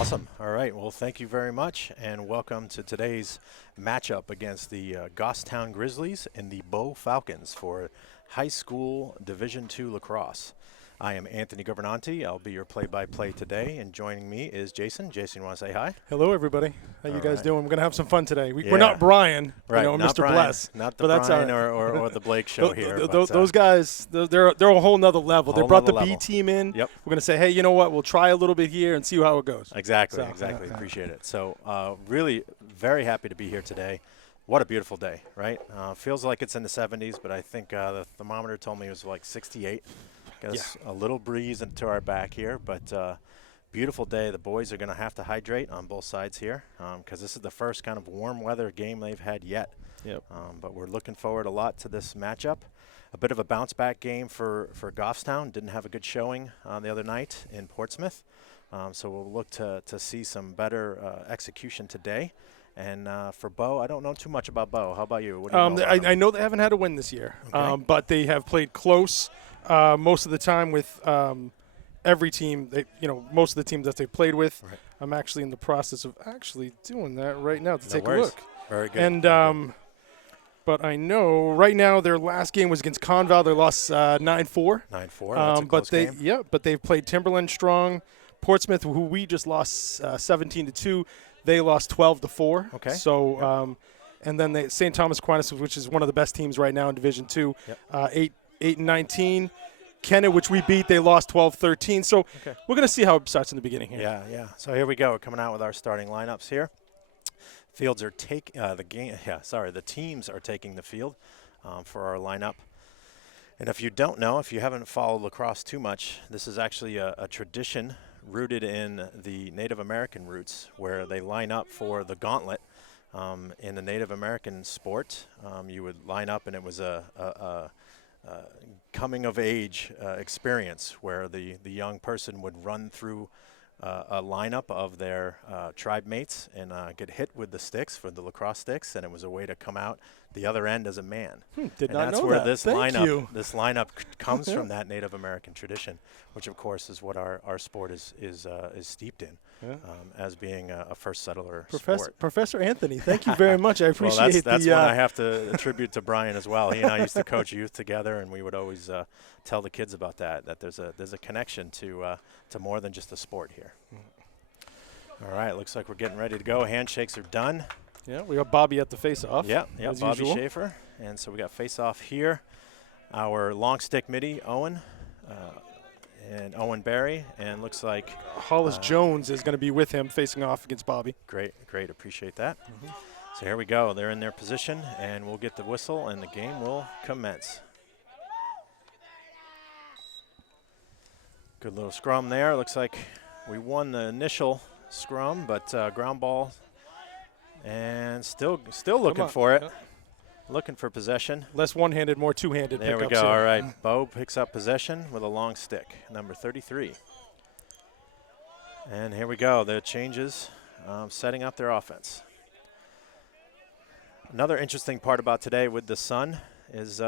Awesome. All right. Well, thank you very much, and welcome to today's matchup against the Goffstown Grizzlies and the Bow Falcons for high school Division II lacrosse. I am Anthony Governanti. I'll be your play-by-play today, and joining me is Jason. Jason, you want to say hi? Hello, everybody. How you guys doing? We're going to have some fun today. We're not Brian, right? Not Mr. Brian, Bless. Not the Brian or the Blake show here. Those guys, they're a whole nother level. They brought the B team in. Yep. We're going to say, hey, you know what? We'll try a little bit here and see how it goes. Exactly. Appreciate it. So really very happy to be here today. What a beautiful day, right? Feels like it's in the 70s, but I think the thermometer told me it was like 68. Guess a little breeze into our back here, but beautiful day. The boys are going to have to hydrate on both sides here because this is the first kind of warm weather game they've had yet. Yep. But we're looking forward a lot to this matchup. A bit of a bounce back game for Goffstown. Didn't have a good showing the other night in Portsmouth. So we'll look to see some better execution today. And for Bow, I don't know too much about Bow. How about you? What do you know about I know they haven't had a win this year, but they have played close most of the time with every team. Most of the teams that they played with. Right. I'm actually in the process of actually doing that right now to take a look. Very good. And but I know right now their last game was against Conval. They lost 9-4. 9-4. That's a close game. But they've played Timberland strong. Portsmouth, who we just lost 17-2. They lost 12-4. Okay. So, and then St. Thomas Aquinas, which is one of the best teams right now in Division II, 8-19. Kennett, which we beat, they lost 12-13. So we're going to see how it starts in the beginning here. Yeah. So here we go. We're coming out with our starting lineups here. Fields are the teams are taking the field for our lineup. And if you don't know, if you haven't followed lacrosse too much, this is actually a tradition rooted in the Native American roots, where they line up for the gauntlet. In the Native American sport, you would line up, and it was a coming-of-age experience where the young person would run through a lineup of their tribe mates and get hit with the sticks, for the lacrosse sticks, and it was a way to come out the other end as a man. Did not know that. That's where this lineup comes Yeah. from, that Native American tradition, which of course is what our sport is steeped in, as being a first settler sport. Professor Anthony, thank you very much. I appreciate well, that's one I have to attribute to Brian as well. He and I used to coach youth together, and we would always tell the kids about that there's a connection to more than just a sport here. All right, looks like we're getting ready to go. Handshakes are done. Yeah, we got Bobby at the face-off. Yeah, Bobby usual. Schaefer. And so we got face-off here. Our long stick midi, Owen, and Owen Barry. And looks like Hollis Jones is going to be with him facing off against Bobby. Great. Appreciate that. So here we go. They're in their position, and we'll get the whistle, and the game will commence. Good little scrum there. Looks like we won the initial scrum, but ground ball. And still looking for it. Looking for possession. Less one-handed, more two-handed. There we go. All right. Bo picks up possession with a long stick, number 33. And here we go. The changes, setting up their offense. Another interesting part about today with the sun is,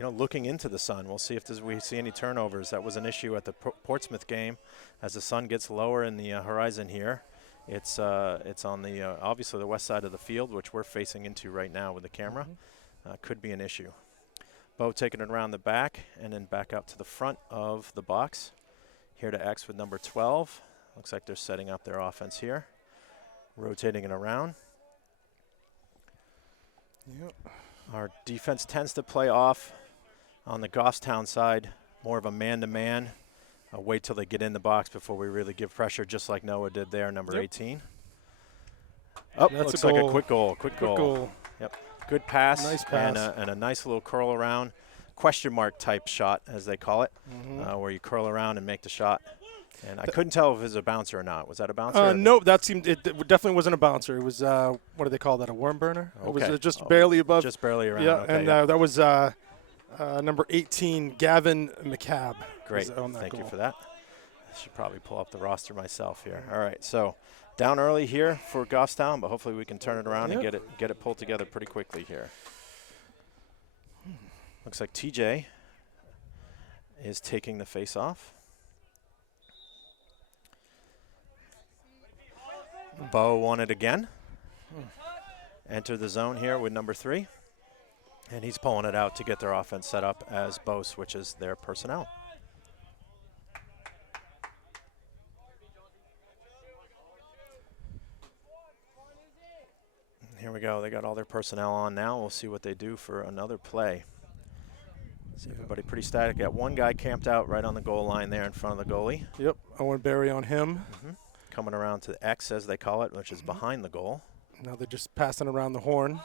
looking into the sun. We'll see if we see any turnovers. That was an issue at the Portsmouth game. As the sun gets lower in the horizon here, it's on the obviously the west side of the field, which we're facing into right now with the camera. Could be an issue. Bo taking it around the back and then back out to the front of the box. Here to X with number 12. Looks like they're setting up their offense here. Rotating it around. Yep. Our defense tends to play off on the Goffstown side, more of a man-to-man. Wait till they get in the box before we really give pressure, just like Noah did there, number 18. Oh, that looks like a quick goal. Quick goal. Yep. Good pass. Nice pass. And a nice little curl around, question mark type shot, as they call it, where you curl around and make the shot. And I couldn't tell if it was a bouncer or not. Was that a bouncer? No, it definitely wasn't a bouncer. It was, what do they call that, a worm burner? Okay. It was just barely above. Just barely around. Yeah, okay, and that was number 18, Gavin McCabe. Great. Thank you for that. I should probably pull up the roster myself here. All right, so down early here for Goffstown, but hopefully we can turn it around and get it pulled together pretty quickly here. Looks like TJ is taking the face off. Bo won it again. Enter the zone here with number 3. And he's pulling it out to get their offense set up as Bo switches their personnel. Here we go. They got all their personnel on now. We'll see what they do for another play. See everybody pretty static. Got one guy camped out right on the goal line there in front of the goalie. Yep, Owen Barry on him. Coming around to the X, as they call it, which is behind the goal. Now they're just passing around the horn.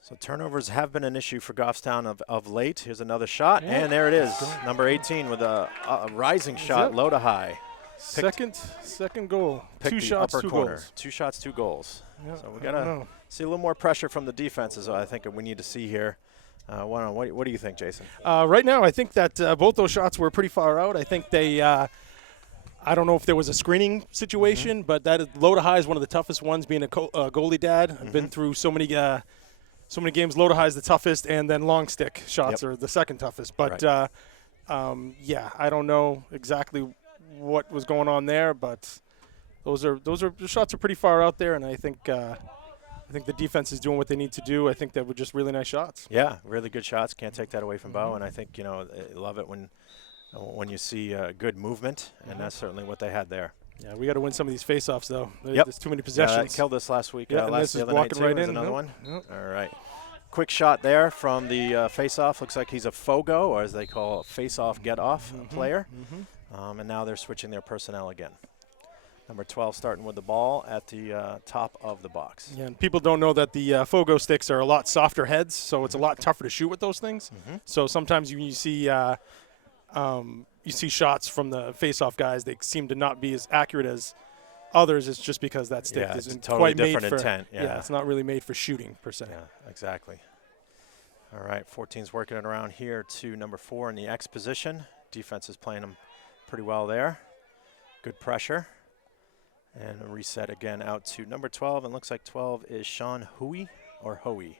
So turnovers have been an issue for Goffstown of late. Here's another shot, and there it is. Number 18 with a rising shot, low to high. Second goal. Picked 2 the shots, upper 2 corner. goals. 2 shots, 2 goals. Yeah, So we got to see a little more pressure from the defenses, I think, we need to see here. What do you think, Jason? Right now, I think that both those shots were pretty far out. I think they I don't know if there was a screening situation, but that is, low to high is one of the toughest ones, being a goalie dad. I've been through so many games. Low to high is the toughest, and then long stick shots are the second toughest. But, yeah, I don't know exactly what was going on there, but the shots are pretty far out there, and I think the defense is doing what they need to do. I think that were just really nice shots. Yeah, really good shots. Can't take that away from Bo, and I think, I love it when you see good movement, and that's certainly what they had there. Yeah, we got to win some of these face-offs, though. There's too many possessions. Yeah, that killed us last week. Yeah, The other night, too. There's another one. All right. Quick shot there from the face-off. Looks like he's a FOGO, or as they call it, face-off, get-off player. And now they're switching their personnel again. Number 12 starting with the ball at the top of the box. Yeah, and people don't know that the FOGO sticks are a lot softer heads, so it's a lot tougher to shoot with those things. So sometimes you see shots from the face-off guys, they seem to not be as accurate as others. It's just because that stick isn't totally quite made different for intent. Yeah, it's not really made for shooting per se. Yeah, exactly. All right, 14's working it around here to number 4 in the X position. Defense is playing them pretty well there. Good pressure. And a reset again out to number 12, and looks like 12 is Sean Hoey or Hoey.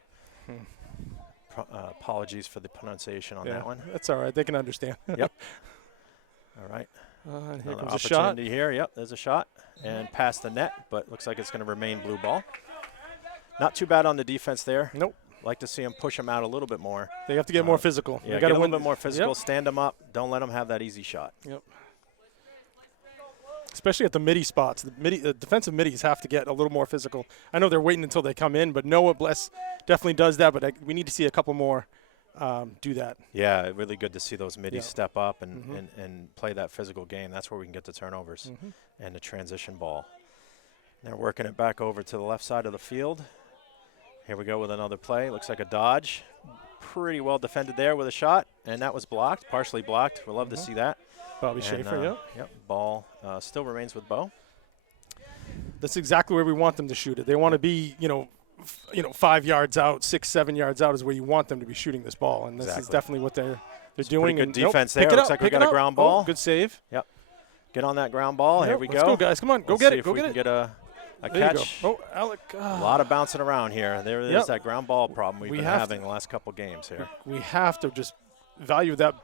Apologies for the pronunciation on that one. That's all right. They can understand. Yep. All right. Here Another comes a shot. opportunity here. Yep, there's a shot. And past the net, but looks like it's going to remain blue ball. Not too bad on the defense there. Nope. Like to see them push them out a little bit more. They have to get more physical. Yeah, get a little bit more physical. Stand them up. Don't let them have that easy shot. Yep. Especially at the midi spots. The defensive middies have to get a little more physical. I know they're waiting until they come in, but Noah Bless definitely does that, but we need to see a couple more do that. Yeah, really good to see those middies step up and play that physical game. That's where we can get the turnovers and the transition ball. They're working it back over to the left side of the field. Here we go with another play. Looks like a dodge. Pretty well defended there with a shot, and that was blocked, partially blocked. We'll love to see that. Bobby Schaefer, Yep, ball still remains with Bo. That's exactly where we want them to shoot it. They want to be, 5 yards out, 6, 7 yards out is where you want them to be shooting this ball, and this is definitely what they're doing. Good defense there. Looks like we got a ground ball. Good save. Yep. Get on that ground ball. Here we go. Let's go, guys. Come on, go get it. Go get it. Get a there catch. You go. Oh, Alec. A lot of bouncing around here. There's that ground ball problem we've been having the last couple games here. We have to just value that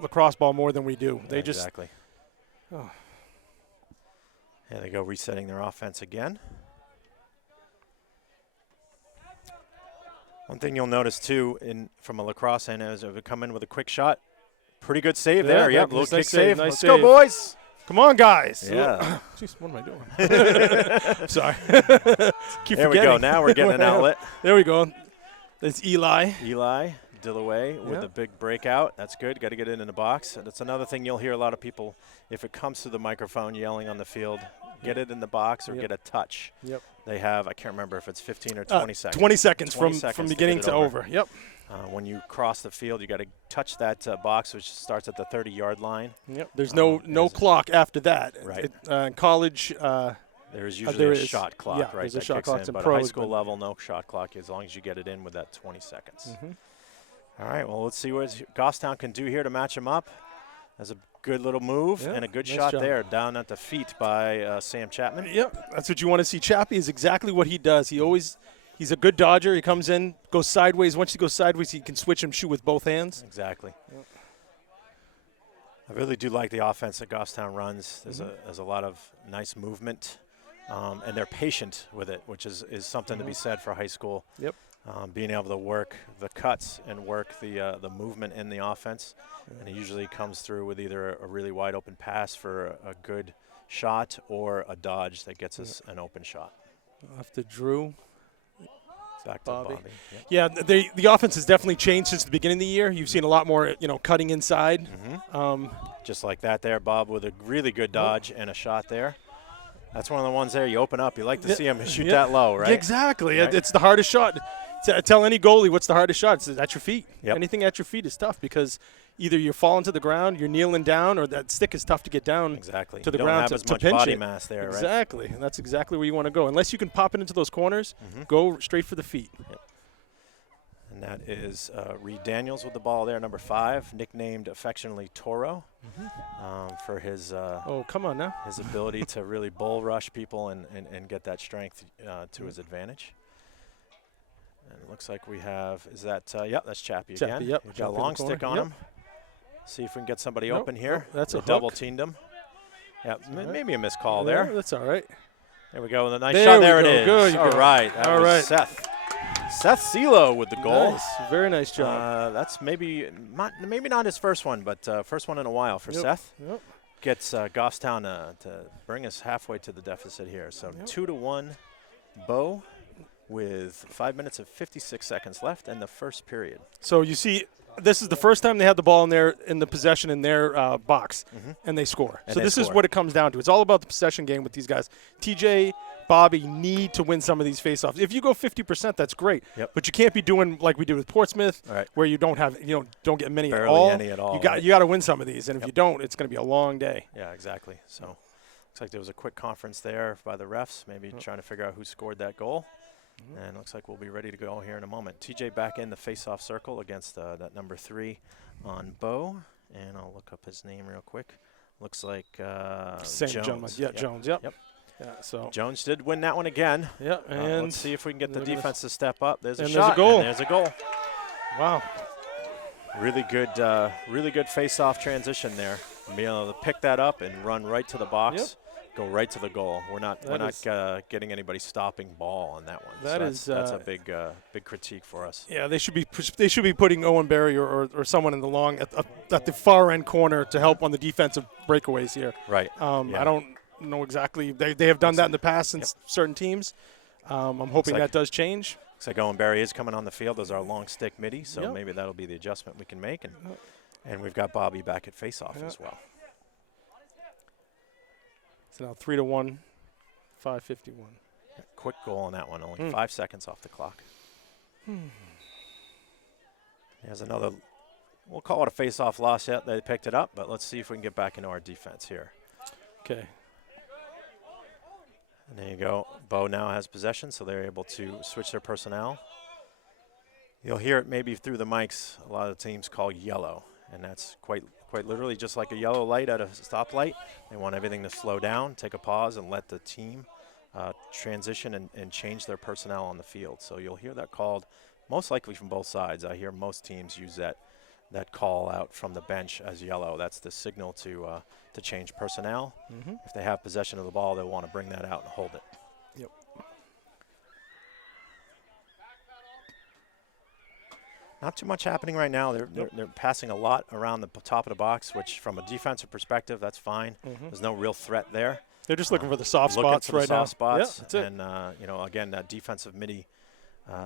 lacrosse ball more than we do. Yeah, exactly. Oh. Here they go, resetting their offense again. One thing you'll notice too, from a lacrosse end, is if we come in with a quick shot, pretty good save there. Yep, little kick save. Nice Let's save. go, boys. Come on, guys. Yeah. Jeez, what am I doing? Sorry. There we go. Now we're getting an outlet. There we go. It's Eli Dillaway with a big breakout. That's good. Got to get it in the box. And that's another thing you'll hear a lot of people, if it comes to the microphone, yelling on the field, get it in the box or get a touch. Yep. They have, I can't remember if it's 15 or 20 seconds. 20 seconds from beginning to over. Yep. When you cross the field, you got to touch that box, which starts at the 30-yard line. Yep. There's no clock after that. Right. In college, there is usually a shot clock, right? There's a shot clock in but pros, at high school level, no shot clock as long as you get it in with that 20 seconds. All right, well, let's see what Goffstown can do here to match him up. That's a good little move and a good shot there down at the feet by Sam Chapman. Yep, that's what you want to see. Chappie is exactly what he does. He's a good dodger. He comes in, goes sideways. Once he goes sideways, he can switch and shoot with both hands. Exactly. Yep. I really do like the offense that Goffstown runs. There's a lot of nice movement, and they're patient with it, which is something to be said for high school. Yep. Being able to work the cuts and work the movement in the offense, and it usually comes through with either a really wide open pass for a good shot or a dodge that gets us an open shot. Off to Drew. Back to Bobby. Yep. Yeah, the offense has definitely changed since the beginning of the year. You've seen a lot more, cutting inside. Just like that there, Bob, with a really good dodge and a shot there. That's one of the ones there you open up. You like to see him shoot that low, right? Exactly. Right. It's the hardest shot. Tell any goalie what's the hardest shot. It's at your feet. Yep. Anything at your feet is tough because either you're falling to the ground, you're kneeling down, or that stick is tough to get down to the you don't ground have to, as to much pinch body it. mass there, right? Exactly. And that's exactly where you want to go. Unless you can pop it into those corners, go straight for the feet. Yep. And that is Reed Daniels with the ball there, number 5, nicknamed affectionately Toro, for his come on now. his ability to really bull rush people and get that strength to his advantage. And it looks like we have, that's Chappie again. Yep. We've got a long stick on him. See if we can get somebody open here. That's they a double hook. teamed him. Yeah, Right. maybe a missed call there. That's all right. There we go. With a nice There shot. we There it go. is. Good, you All go. right. That All was right. Seth. Seth Celo with the goal. Nice. Very nice job. That's maybe not his first one, but first one in a while for Seth. Yep. Gets Goffstown to bring us halfway to the deficit here. So 2-1 Bo with 5 minutes and 56 seconds left in the first period. So you see, this is the first time they had the ball in the possession in their box, and they score. And so they this is score. what it comes down to. It's all about the possession game with these guys. TJ, Bobby need to win some of these faceoffs. If you go 50%, that's great. Yep. But you can't be doing like we did with Portsmouth, Right. where you don't get many Barely at all. any at all, You got right. you got to win some of these, and if you don't, it's going to be a long day. Yeah, exactly. So looks like there was a quick conference there by the refs, maybe trying to figure out who scored that goal. And looks like we'll be ready to go here in a moment. TJ back in the face-off circle against that number 3 on Bo. And I'll look up his name real quick. Looks like Same Jones. gentleman. Yeah, Jones. Yep. Yeah, so Jones did win that one again. yeah, and let's see if we can get the look at defense to step up. There's a And there's a shot. goal. And there's a goal. wow. Really good face-off transition there. Being able to pick that up and run right to the box, go right to the goal. We're not getting anybody stopping ball on that one. That's a big critique for us. Yeah, they should be putting Owen Barry or someone in the long at the far end corner to help on the defensive breakaways here. Right. I don't know exactly. They have done that in the past in certain teams. I'm hoping that does change. Looks like Owen Barry is coming on the field as our long stick midi, so maybe that'll be the adjustment we can make. And we've got Bobby back at faceoff as well. So now 3-1, 5:51. Quick goal on that one, only 5 seconds off the clock. There's another, we'll call it a face-off loss yet. They picked it up, but let's see if we can get back into our defense here. Okay. And there you go. Bo now has possession, so they're able to switch their personnel. You'll hear it maybe through the mics. A lot of the teams call yellow, and that's quite literally just like a yellow light at a stoplight. They want everything to slow down, take a pause, and let the team transition and change their personnel on the field. So you'll hear that called most likely from both sides. I hear most teams use that call out from the bench as yellow. That's the signal to change personnel. If they have possession of the ball, they'll want to bring that out and hold it. Yep. Not too much happening right now. They're passing a lot around the top of the box, which from a defensive perspective, that's fine. There's no real threat there. They're just looking for the soft spots right now. Soft spots. Yeah, that's it. And again, that defensive midi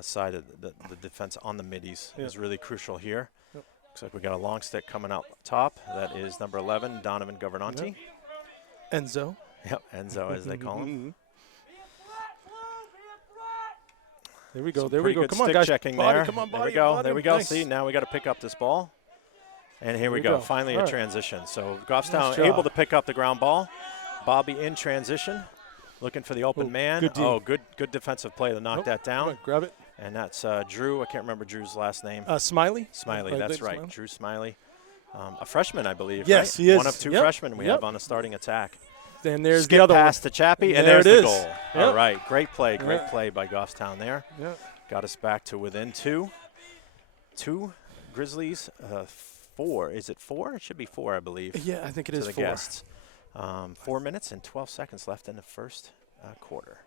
side of the defense on the middies is really crucial here. Yep. Looks like we got a long stick coming out top. That is number 11, Donovan Governanti. Enzo. Yep, Enzo as they call him. There we go. Some There we pretty go. good Come on, stick guys. checking Body, there. come on, there body, we go. body. There we go. Nice. See, now we got to pick up this ball. And here we go. Finally a transition. So Goffstown Nice able job. to pick up the ground ball. Bobby in transition, looking for the open man. good D. Good defensive play to knock that down. Come on, grab it. And that's Drew. I can't remember Drew's last name. Smiley. Smiley, that's right. Smiley. Drew Smiley. A freshman, I believe. Yes, right? he is. One of two Yep. freshmen we have on the starting attack. Then there's Skip the other pass one. to Chappie, and There there's it the is. goal. Yep. All right, great play Yeah. by Goffstown there. Yeah. Got us back to within two. Two Grizzlies, 4. Is it 4? It should be 4, I believe. Yeah, I think it to is the 4. guests. 4 minutes and 12 seconds left in the first quarter.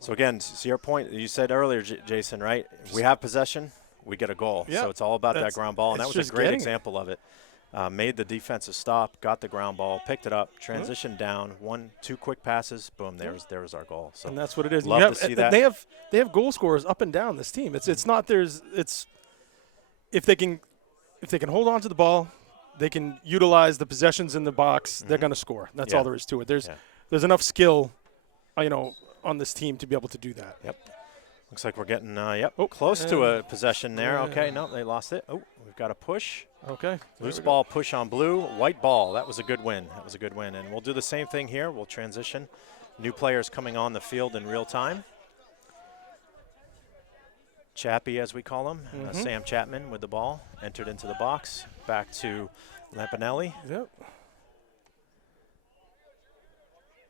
So again, to your point, you said earlier, Jason, right? We have possession, we get a goal. Yeah, So it's all about that ground ball, and that was a great example of it. Made the defensive stop, got the ground ball, picked it up, transitioned down, 1-2 quick passes, boom, there was our goal. So and that's what it is. Love to see that. They have goal scorers up and down this team. It's not if they can hold on to the ball, they can utilize the possessions in the box. They're going to score. That's all there is to it. There's enough skill, on this team to be able to do that. Yep. Looks like we're getting close to a possession there. Okay, no, they lost it. Oh, we've got a push. Okay. Loose ball, push on blue, white ball. That was a good win. And we'll do the same thing here. We'll transition. New players coming on the field in real time. Chappie, as we call him, Sam Chapman with the ball, entered into the box. Back to Lampanelli. Yep.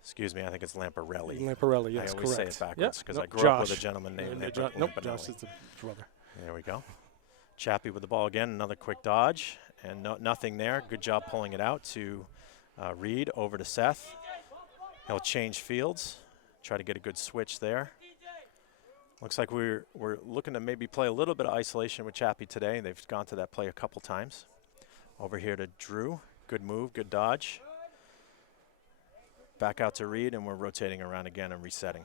Excuse me, I think it's Lamparelli. Lamparelli, yes, I always correct. say it backwards because I grew up with a gentleman named Lamparelli. Nope, Josh is the brother. There we go. Chappie with the ball again, another quick dodge, and nothing there. Good job pulling it out to Reed, over to Seth. He'll change fields, try to get a good switch there. Looks like we're looking to maybe play a little bit of isolation with Chappie today. They've gone to that play a couple times. Over here to Drew. Good move, good dodge. Back out to Reed, and we're rotating around again and resetting.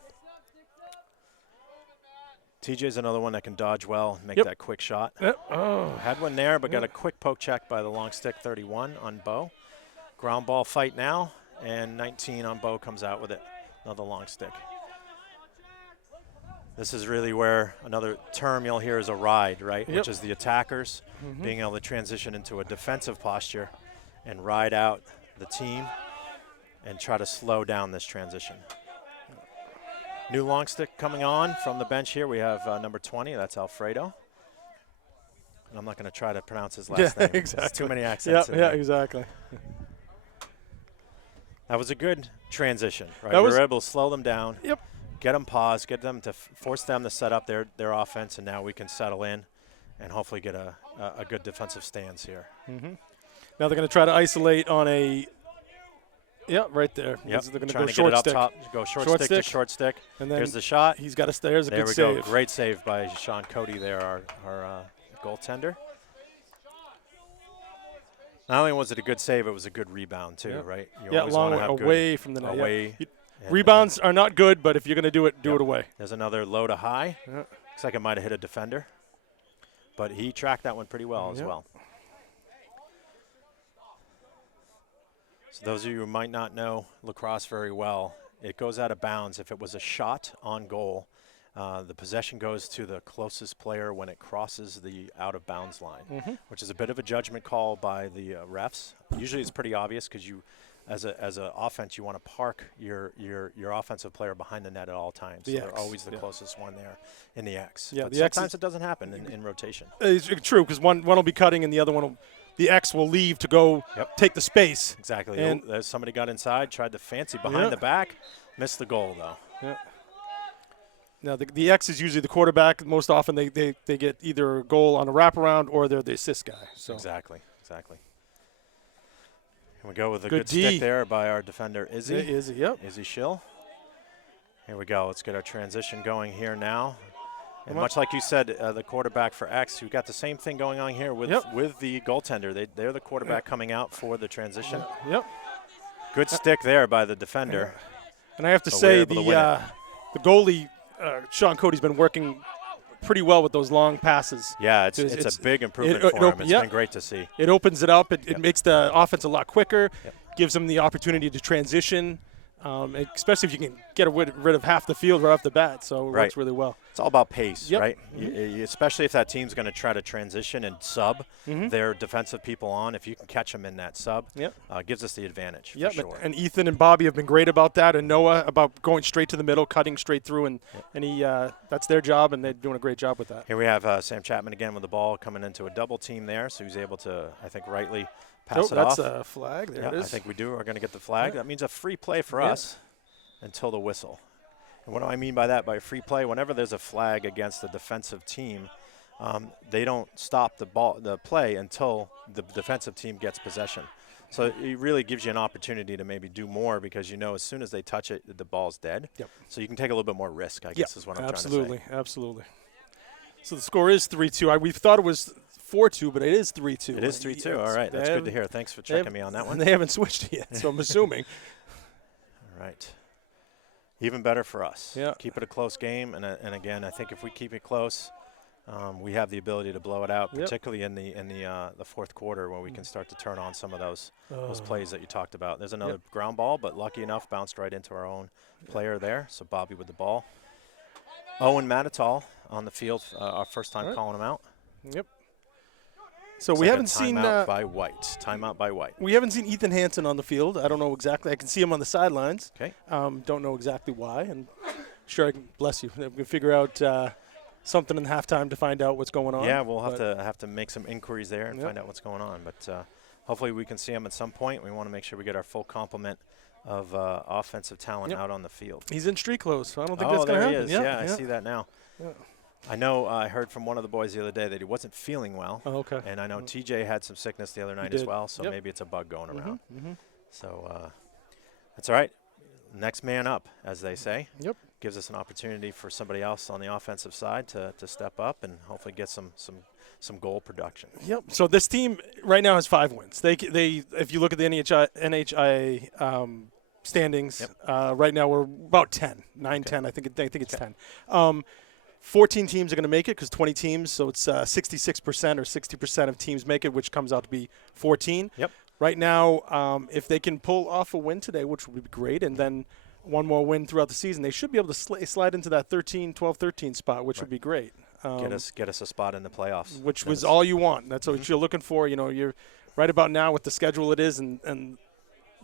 TJ's another one that can dodge well, make that quick shot. Had one there, but got a quick poke check by the long stick 31 on Bo. Ground ball fight now, and 19 on Bo comes out with it. Another long stick. This is really where another term you'll hear is a ride, right? Which is the attackers being able to transition into a defensive posture and ride out the team and try to slow down this transition. New long stick coming on from the bench here. We have number 20. That's Alfredo. And I'm not going to try to pronounce his last name. Exactly. There's too many accents in Yeah, there. exactly. That was a good transition, right? We were able to slow them down, get them paused, get them to force them to set up their offense, and now we can settle in and hopefully get a good defensive stance here. Now they're going to try to isolate on a right there. Yep. They're going to Trying go to short get it stick. up top. Go short stick to short stick. And then here's the shot. He's got to stay. There's a there good we save. go. Great save by Sean Cody there, our goaltender. Not only was it a good save, it was a good rebound too, right? You always long want to have away from the net. Away. Rebounds are not good, but if you're going to do it, do it away. There's another low to high. Looks like it might have hit a defender, but he tracked that one pretty well as well. So those of you who might not know lacrosse very well, it goes out of bounds if it was a shot on goal. The possession goes to the closest player when it crosses the out-of-bounds line, which is a bit of a judgment call by the refs. Usually it's pretty obvious because you, as a offense, you want to park your offensive player behind the net at all times. So they're always the closest one there in the X. Yeah, but the sometimes it doesn't happen in rotation. It's true because one will be cutting and the other one the X will leave to go take the space. Exactly. And there's somebody got inside, tried to fancy behind the back, missed the goal though. Yeah. Now, the X is usually the quarterback. Most often they get either a goal on a wraparound or they're the assist guy. So. Exactly. Here we go with a Good good D. stick there by our defender, Izzy. Izzy, yep. Izzy Schill. Here we go. Let's get our transition going here now. And much like you said, the quarterback for X, we got the same thing going on here with the goaltender. They're the quarterback coming out for the transition. Yep. Good stick there by the defender. And I have to say the goalie, Sean Cody's been working pretty well with those long passes. Yeah, it's a big improvement for him. It's been great to see. It opens it up. It makes the offense a lot quicker, gives them the opportunity to transition, especially if you can get rid of half the field right off the bat. So it works really well. It's all about pace, right? Especially if that team's going to try to transition and sub their defensive people on. If you can catch them in that sub, gives us the advantage for sure. And Ethan and Bobby have been great about that, and Noah about going straight to the middle, cutting straight through, and that's their job, and they're doing a great job with that. Here we have Sam Chapman again with the ball coming into a double team there, so he's able to, I think, rightly pass it off. That's a flag. There it is. I think we are going to get the flag. That means a free play for us until the whistle. And what do I mean by that? By free play, whenever there's a flag against the defensive team, they don't stop the play until the defensive team gets possession. So it really gives you an opportunity to maybe do more because you know as soon as they touch it, the ball's dead. Yep. So you can take a little bit more risk, I guess is what I'm trying to say. Absolutely, absolutely. So the score is 3-2. We thought it was 4-2, but it is 3-2. It is 3-2. All right, that's good to hear. Thanks for checking me on that one. They haven't switched yet, so I'm assuming. All right. Even better for us. Yeah. Keep it a close game, and again, I think if we keep it close, we have the ability to blow it out, particularly in the fourth quarter where we can start to turn on some of those plays that you talked about. There's another ground ball, but lucky enough, bounced right into our own player there. So Bobby with the ball. Owen Matitall on the field, our first time calling him out. Yep. So we haven't seen timeout by White. Timeout by White. We haven't seen Ethan Hansen on the field. I don't know exactly. I can see him on the sidelines. Okay. Don't know exactly why, and sure I can bless you. We can figure out something in halftime to find out what's going on. Yeah, we'll have to make some inquiries there and find out what's going on. But hopefully we can see him at some point. We want to make sure we get our full complement of offensive talent out on the field. He's in street clothes, so I don't think that's going to happen. He is. Yeah, I see that now. Yeah. I know I heard from one of the boys the other day that he wasn't feeling well. Oh, okay. And I know TJ had some sickness the other night as well, so maybe it's a bug going around. So that's all right. Next man up, as they say. Yep. Gives us an opportunity for somebody else on the offensive side to step up and hopefully get some goal production. Yep. So this team right now has 5 wins. They if you look at the NHI standings, right now we're about 10, 9, 10. I think it's 10. 14 teams are going to make it because 20 teams, so it's 66% or 60% of teams make it, which comes out to be 14. Yep. Right now, if they can pull off a win today, which would be great, and then one more win throughout the season, they should be able to slide into that 12-13 spot, which would be great. Get us a spot in the playoffs. Which was all you want. That's what you're looking for. You know, you're right about now with the schedule it is, and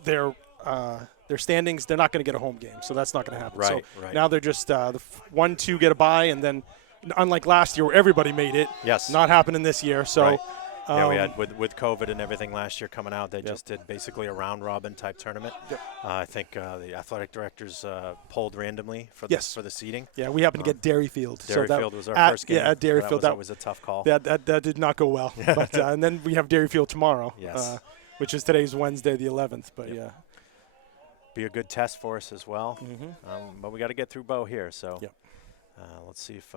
their standings, they're not going to get a home game, so that's not going to happen. Right, so right. Now they're just the 1-2 get a bye, and then unlike last year where everybody made it, not happening this year. So. Right. Yeah, we had with COVID and everything last year coming out, they just did basically a round-robin type tournament. Yep. I think the athletic directors polled randomly for the seeding. Yeah, we happened to get Dairyfield. Dairyfield was our first game. Yeah, at Dairyfield. That was a tough call. That did not go well. But, and then we have Dairyfield tomorrow, which is today's Wednesday the 11th. But, be a good test for us as well. But we got to get through Bo here. So let's see if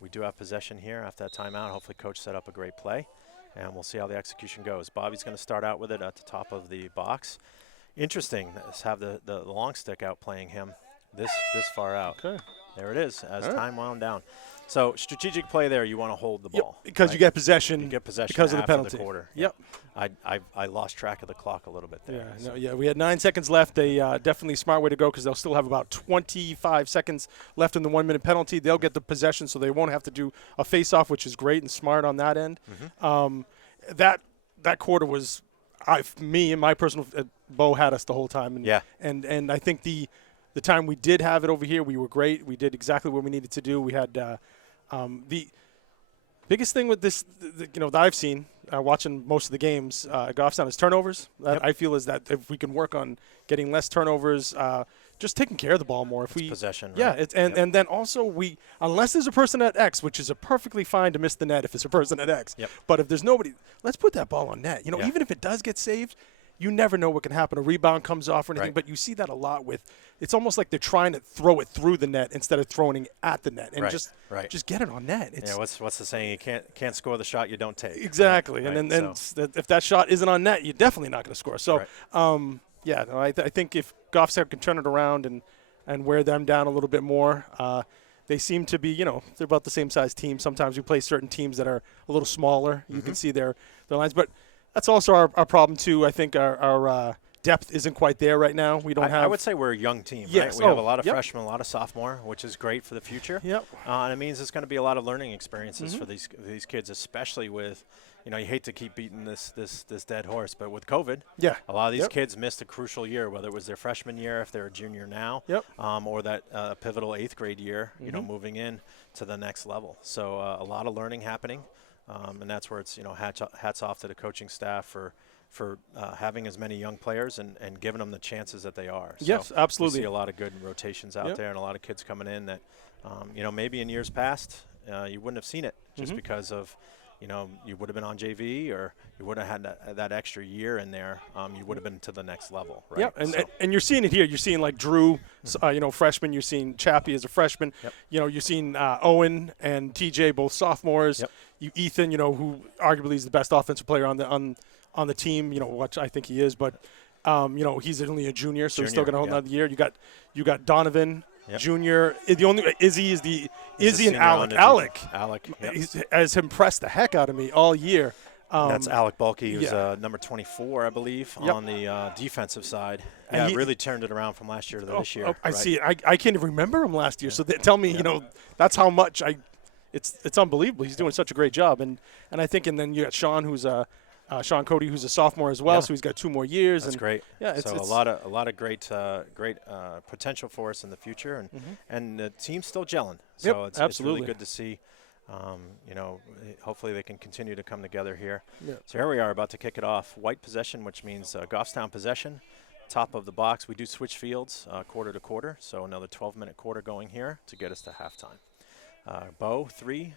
we do have possession here after that timeout. Hopefully Coach set up a great play. And we'll see how the execution goes. Bobby's going to start out with it at the top of the box. Interesting to have the long stick out playing him this far out. Okay. There it is as time wound down. So strategic play there. You want to hold the ball. Because you get possession. You get possession because of the penalty. The quarter. Yep. I lost track of the clock a little bit there. We had 9 seconds left. They definitely a smart way to go because they'll still have about 25 seconds left in the 1 minute penalty. They'll get the possession, so they won't have to do a face-off, which is great and smart on that end. That quarter was, me and my personal, Bo had us the whole time. And I think the time we did have it over here, we were great. We did exactly what we needed to do. We had the biggest thing with this, that I've seen watching most of the games at Goffstown is turnovers. That I feel is that if we can work on getting less turnovers, just taking care of the ball more. If we possession, right? And then also unless there's a person at X, which is a perfectly fine to miss the net if it's a person at X. But if there's nobody, let's put that ball on net. Even if it does get saved, you never know what can happen. A rebound comes off or anything, but you see that a lot with. It's almost like they're trying to throw it through the net instead of throwing it at the net, and just get it on net. What's the saying? You can't score the shot you don't take. Exactly, right? And then if that shot isn't on net, you're definitely not going to score. So, I think if Goffstown can turn it around and wear them down a little bit more. They seem to be, they're about the same size team. Sometimes we play certain teams that are a little smaller. You can see their lines, but that's also our problem too. I think our depth isn't quite there right now. We don't have. I would say we're a young team. Yes. Right? We have a lot of freshmen, a lot of sophomore, which is great for the future. Yep. And it means it's going to be a lot of learning experiences for these kids, especially with. You hate to keep beating this dead horse, but with COVID, a lot of these kids missed a crucial year, whether it was their freshman year, if they're a junior now, or that pivotal 8th grade year, moving in to the next level. So a lot of learning happening, and that's where it's, hats off to the coaching staff for having as many young players and giving them the chances that they are. So yes, absolutely. We see a lot of good rotations out there and a lot of kids coming in that, maybe in years past, you wouldn't have seen it just because of, you know, you would have been on JV or you would have had that extra year in there. You would have been to the next level, right? Yeah, and you're seeing it here. You're seeing like Drew, you know, freshman. You're seeing Chappie as a freshman. You know, you're seeing Owen and TJ, both sophomores. You Ethan, you know, who arguably is the best offensive player on the team. You know, which I think he is, but you know, he's only a junior, so he's still going to hold another year. You got Donovan. Junior, the only Izzy and Alec has impressed the heck out of me all year. That's Alec Bulkey, who's number 24, I believe, on the defensive side. Yeah, he really turned it around from last year to this year. I see it. I can't even remember him last year. So tell me, you know, that's how much it's unbelievable. He's doing such a great job, and I think, and then you got Sean, who's Sean Cody, who's a sophomore as well, so he's got 2 more years. That's great. Yeah, it's a lot of great potential for us in the future, and the team's still gelling. So it's really good to see. You know, hopefully they can continue to come together here. So here we are about to kick it off. White possession, which means Goffstown possession. Top of the box. We do switch fields quarter to quarter, so another 12-minute quarter going here to get us to halftime. Bow 3,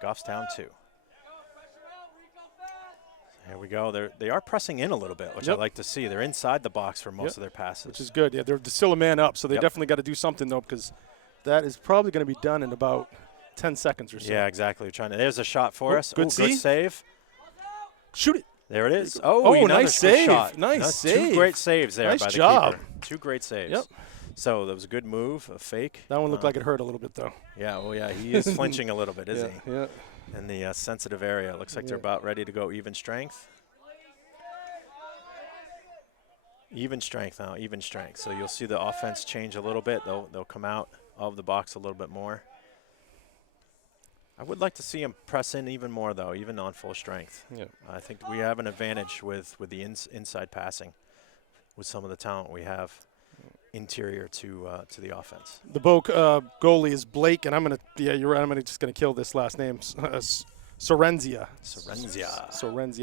Goffstown 2. Here we go. They are pressing in a little bit, which I like to see. They're inside the box for most of their passes. Which is good. Yeah, they're still a man up, so they definitely got to do something, though, because that is probably going to be done in about 10 seconds or so. Yeah, exactly. There's a shot for us. Good save. Shoot it. There it is. Nice save. Shot. Nice save. 2 great saves there by the job. keeper. 2 great saves. So that was a good move, a fake. That one looked like it hurt a little bit, though. Yeah, he is flinching a little bit, isn't he? Yeah. In the sensitive area. Looks like they're about ready to go even strength. Even strength now, even strength. So you'll see the offense change a little bit. They'll come out of the box a little bit more. I would like to see them press in even more, though, even on full strength. Yeah. I think we have an advantage with the inside passing with some of the talent we have interior to the offense. The Bow goalie is Blake, and you're right, I'm just going to kill this last name. Sorrenzia,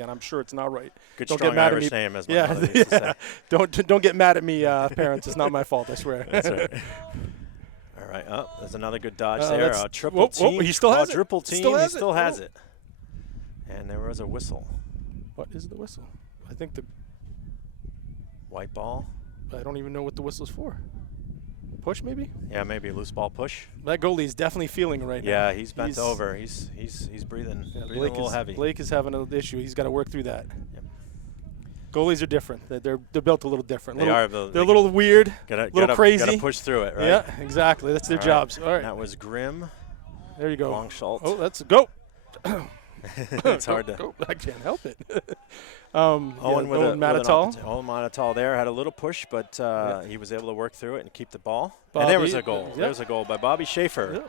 and I'm sure it's not right. Good, don't strong get mad Irish at me. Name, as my mother used to say. Don't get mad at me, parents. It's not my fault, I swear. That's right. All right. Oh, there's another good dodge there. Triple team. He still has triple it. Team. He still has it. And there was a whistle. What is the whistle? I think the white ball. I don't even know what the whistle's for. Push, maybe? Yeah, maybe a loose ball push. That goalie's definitely feeling it right now. Yeah, he's bent over. He's breathing, breathing a little heavy. Blake is having an issue. He's got to work through that. Yep. Goalies are different. They're built a little different. They're a little weird, a little crazy. Got to push through it, right? Yeah, exactly. That's their jobs. All right. That was Grimm. There you go. Long Schultz. Oh, that's a go. It's hard to. Go. I can't help it. Owen Matatal there had a little push, but he was able to work through it and keep the ball. And there was a goal. There was a goal by Bobby Schaefer.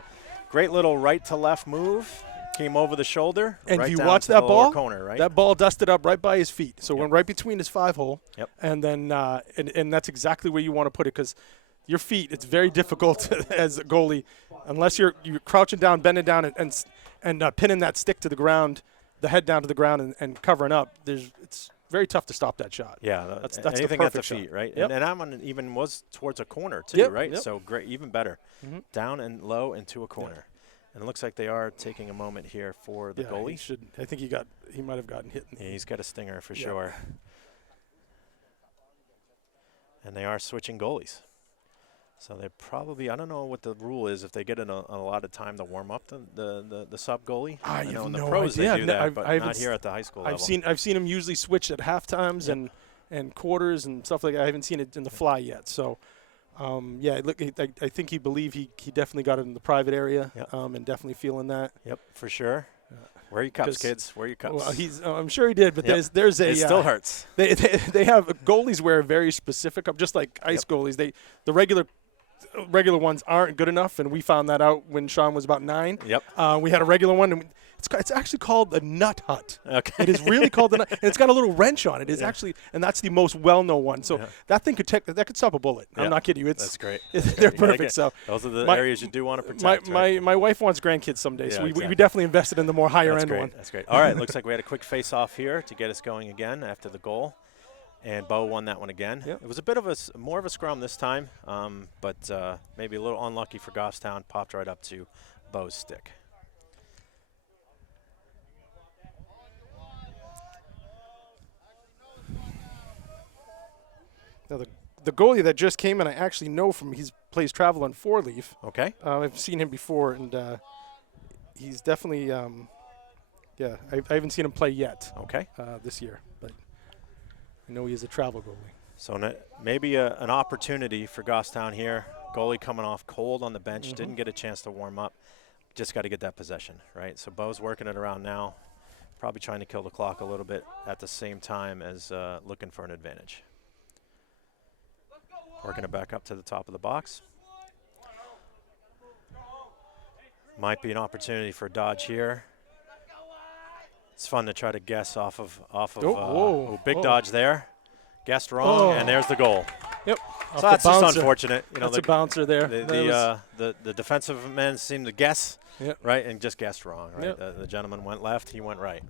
Great little right to left move. Came over the shoulder. And right you down watch to that the ball. Corner, right? That ball dusted up right by his feet, so it went right between his 5-hole. Yep. And then and that's exactly where you want to put it, because your feet, it's very difficult as a goalie, unless you're crouching down, bending down, and pinning that stick to the ground, the head down to the ground, and covering up. It's very tough to stop that shot. Yeah, that's anything the at the perfect feet, shot. right? Yep. And that one even was towards a corner too, right? Yep. So great, even better. Down and low into a corner. And it looks like they are taking a moment here for the goalie. I think he might have gotten hit. Yeah, he's got a stinger for sure. And they are switching goalies. So they probably, I don't know what the rule is if they get a lot of time to warm up the sub goalie. I know in no the pros idea. they do that, but not here at the high school level. I've seen them usually switch at half times and quarters and stuff like that. I haven't seen it in the fly yet. So, I think he definitely got it in the private area and definitely feeling that. Yep, for sure. Wear your cups, kids. Wear your cups. Well, I'm sure he did, but there's a. It still hurts. They have goalies wear a very specific cup, just like ice goalies. The regular ones aren't good enough, and we found that out when Sean was about 9. Yep. We had a regular one, and it's actually called the Nut Hut. Okay. It is really called the Nut, and it's got a little wrench on it. It's actually, and that's the most well-known one. So that thing could stop a bullet. I'm not kidding you. That's great. They're perfect. So those are the areas you do want to protect. My wife wants grandkids someday, so we definitely invested in the more higher-end one. That's great. All right, looks like we had a quick face-off here to get us going again after the goal. And Bo won that one again. Yep. It was a bit of more of a scrum this time, but maybe a little unlucky for Goffstown. Popped right up to Bo's stick. Now the goalie that just came in, I actually know from he plays travel on 4-leaf. Okay. I've seen him before, and he's definitely I haven't seen him play yet. Okay. This year, but I know he is a travel goalie. So maybe an opportunity for Goffstown here. Goalie coming off cold on the bench, didn't get a chance to warm up. Just got to get that possession, right? So Bo's working it around now, probably trying to kill the clock a little bit at the same time as looking for an advantage. Working it back up to the top of the box. Might be an opportunity for Dodge here. It's fun to try to guess off of big dodge there. Guessed wrong, and there's the goal. Yep. So that's just unfortunate. That's a bouncer there. The defensive men seemed to guess, right, and just guessed wrong, right? Yep. The gentleman went left, he went right.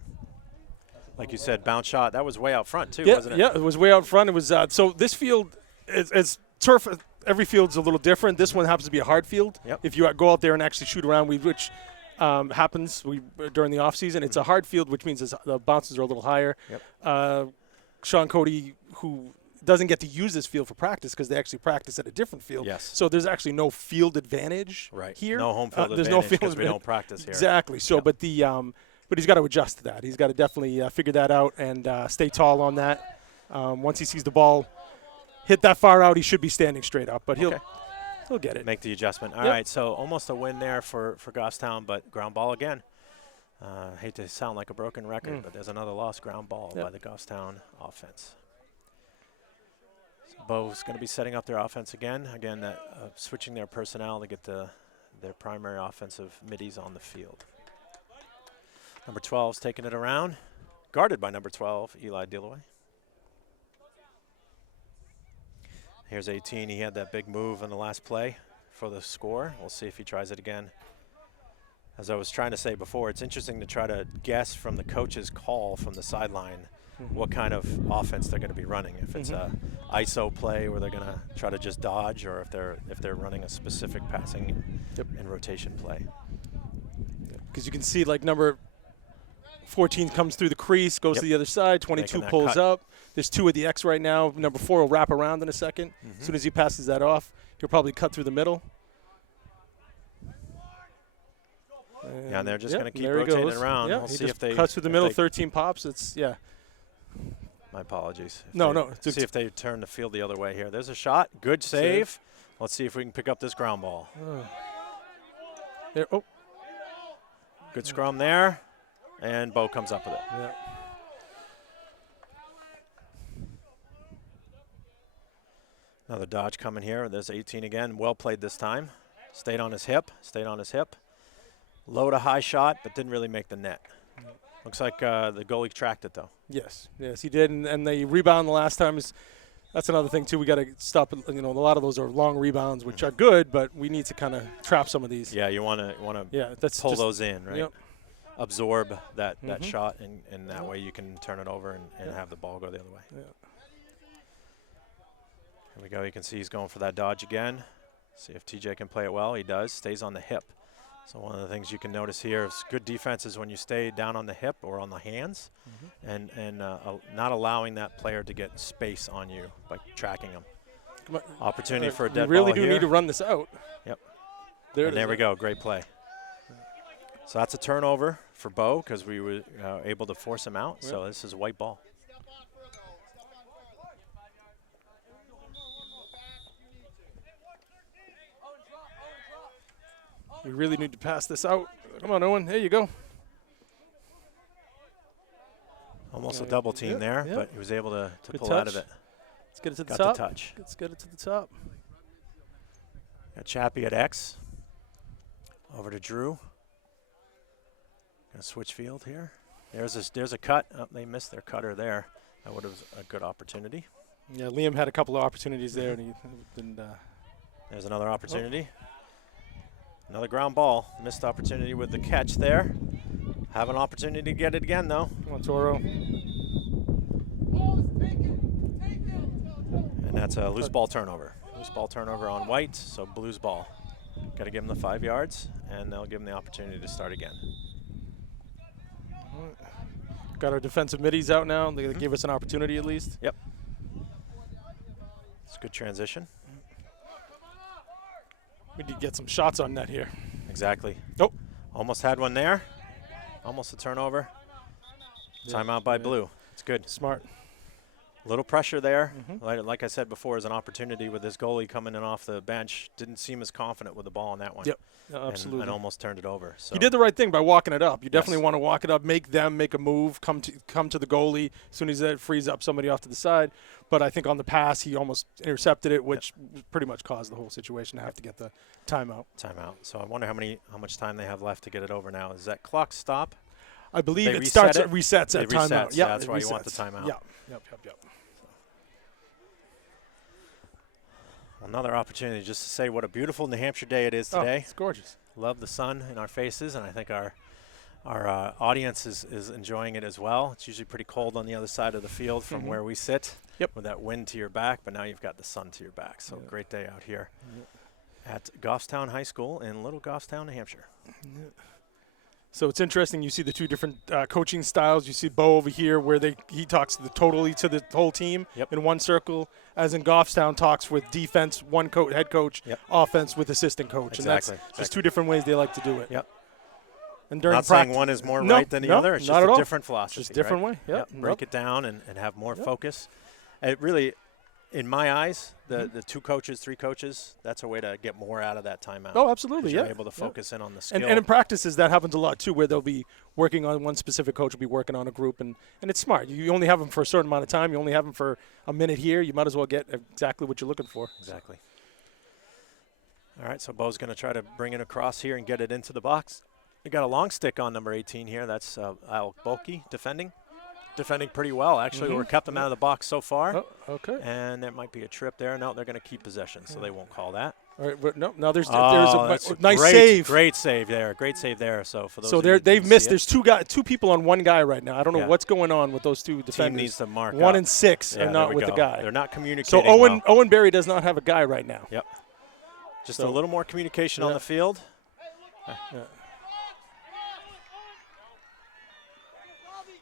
Like you said, bounce shot. That was way out front too, yeah, wasn't it? Yeah, it was way out front. It was so this field is turf. Every field's a little different. This one happens to be a hard field. Yep. If you go out there and actually shoot around, which happens during the off season, it's a hard field, which means the bounces are a little higher. Yep. Sean Cody, who doesn't get to use this field for practice because they actually practice at a different field. Yes. So there's actually no field advantage here. No home field there's advantage no field because we don't practice here. Exactly. So, but he's got to adjust to that. He's got to definitely figure that out and stay tall on that. Once he sees the ball hit that far out, he should be standing straight up. But he'll get it. Make the adjustment. All right. So almost a win there for Goffstown, but ground ball again. Hate to sound like a broken record, but there's another lost ground ball by the Goffstown offense. So Bo's going to be setting up their offense again. Again, switching their personnel to get their primary offensive middies on the field. Number 12's taking it around, guarded by number 12, Eli Dillaway. Here's 18. He had that big move in the last play for the score. We'll see if he tries it again. As I was trying to say before, it's interesting to try to guess from the coach's call from the sideline what kind of offense they're going to be running. If it's a ISO play where they're going to try to just dodge, or if they're running a specific passing and rotation play. Because you can see like number 14 comes through the crease, goes to the other side, 22 pulls up. There's 2 at the X right now. Number 4 will wrap around in a second. As soon as he passes that off, he'll probably cut through the middle. And they're just going to keep rotating it around. Yeah, we'll see if they cuts through the middle, 13 pops. My apologies. No. See if they turn the field the other way here. There's a shot. Good save. Let's see if we can pick up this ground ball. Good scrum there. And Bo comes up with it. Yeah. Another dodge coming here. There's 18 again. Well played this time. Stayed on his hip. Low to high shot, but didn't really make the net. Looks like the goalie tracked it, though. Yes, he did. And the rebound the last time that's another thing, too. We got to stop. A lot of those are long rebounds, which are good, but we need to kind of trap some of these. Yeah, you want to pull those in, right? Yep. Absorb that shot, and that way you can turn it over and have the ball go the other way. Yeah. Here we go. You can see he's going for that dodge again. See if TJ can play it well. He does. Stays on the hip. So one of the things you can notice here is good defense is when you stay down on the hip or on the hands and not allowing that player to get space on you by tracking them. Opportunity for a dead ball here. We really do here. need to run this out. Yep. There we go. Great play. So that's a turnover for Bo because we were able to force him out. So this is a white ball. We really need to pass this out. Come on, Owen. There you go. Almost a double team there, but he was able to pull touch. out of it. Let's get it to the Got top. the touch. Let's get it to the top. Got Chappie at X. Over to Drew. Gonna switch field here. There's a cut. Oh, they missed their cutter there. That would have a good opportunity. Yeah, Liam had a couple of opportunities there, and he didn't. There's another opportunity. Another ground ball. Missed opportunity with the catch there. Have an opportunity to get it again, though. Come on, Toro. And that's a loose ball turnover. Loose ball turnover on White, so Blues ball. Got to give him the 5 yards, and they'll give him the opportunity to start again. Got our defensive middies out now. They gave us an opportunity at least. Yep. It's a good transition. We need to get some shots on net here. Exactly. Oh. Almost had one there. Almost a turnover. Timeout by Blue. It's good. Smart. Little pressure there. Like I said before, is an opportunity with this goalie coming in off the bench. Didn't seem as confident with the ball on that one. Yep. Absolutely. And almost turned it over. So. He did the right thing by walking it up. You definitely want to walk it up, make them make a move, come to the goalie as soon as that frees up somebody off to the side. But I think on the pass, he almost intercepted it, which pretty much caused the whole situation to have to get the timeout. Timeout. So I wonder how much time they have left to get it over now. Is that clock stop? I believe it resets at timeout. Yeah, that's why you want the timeout. Yep. Another opportunity just to say what a beautiful New Hampshire day it is today. It's gorgeous. Love the sun in our faces, and I think our audience is enjoying it as well. It's usually pretty cold on the other side of the field from where we sit with that wind to your back, but now you've got the sun to your back. So great day out here at Goffstown High School in Little Goffstown, New Hampshire. So it's interesting. You see the two different coaching styles. You see Bo over here where he talks totally to the whole team in one circle, as in Goffstown talks with defense, one head coach, offense with assistant coach. Exactly. And that's just two different ways they like to do it. Yep. And during not saying one is more right than the other. It's just a different philosophy. Just a different way. Yep. Break it down and have more focus. It really, in my eyes, the 2 coaches, 3 coaches, that's a way to get more out of that timeout. Oh, absolutely. You're able to focus in on the skill. And in practices, that happens a lot, too, where they'll be working on one specific coach will be working on a group. And it's smart. You only have them for a certain amount of time. You only have them for a minute here. You might as well get exactly what you're looking for. Exactly. All right, so Bo's going to try to bring it across here and get it into the box. We got a long stick on number 18 here. That's Al Bulkey defending pretty well. Actually, we're kept them out of the box so far. Oh, okay. And there might be a trip there. No, they're going to keep possession, so they won't call that. All right, but no, there's a great nice save. Great save there. Great save there. So for those they've missed. There's two people on one guy right now. I don't know what's going on with those two defenders. Team needs to mark 1 up. and 6 are not with the guy. They're not communicating. So Owen Berry does not have a guy right now. Yep. Just a little more communication on the field.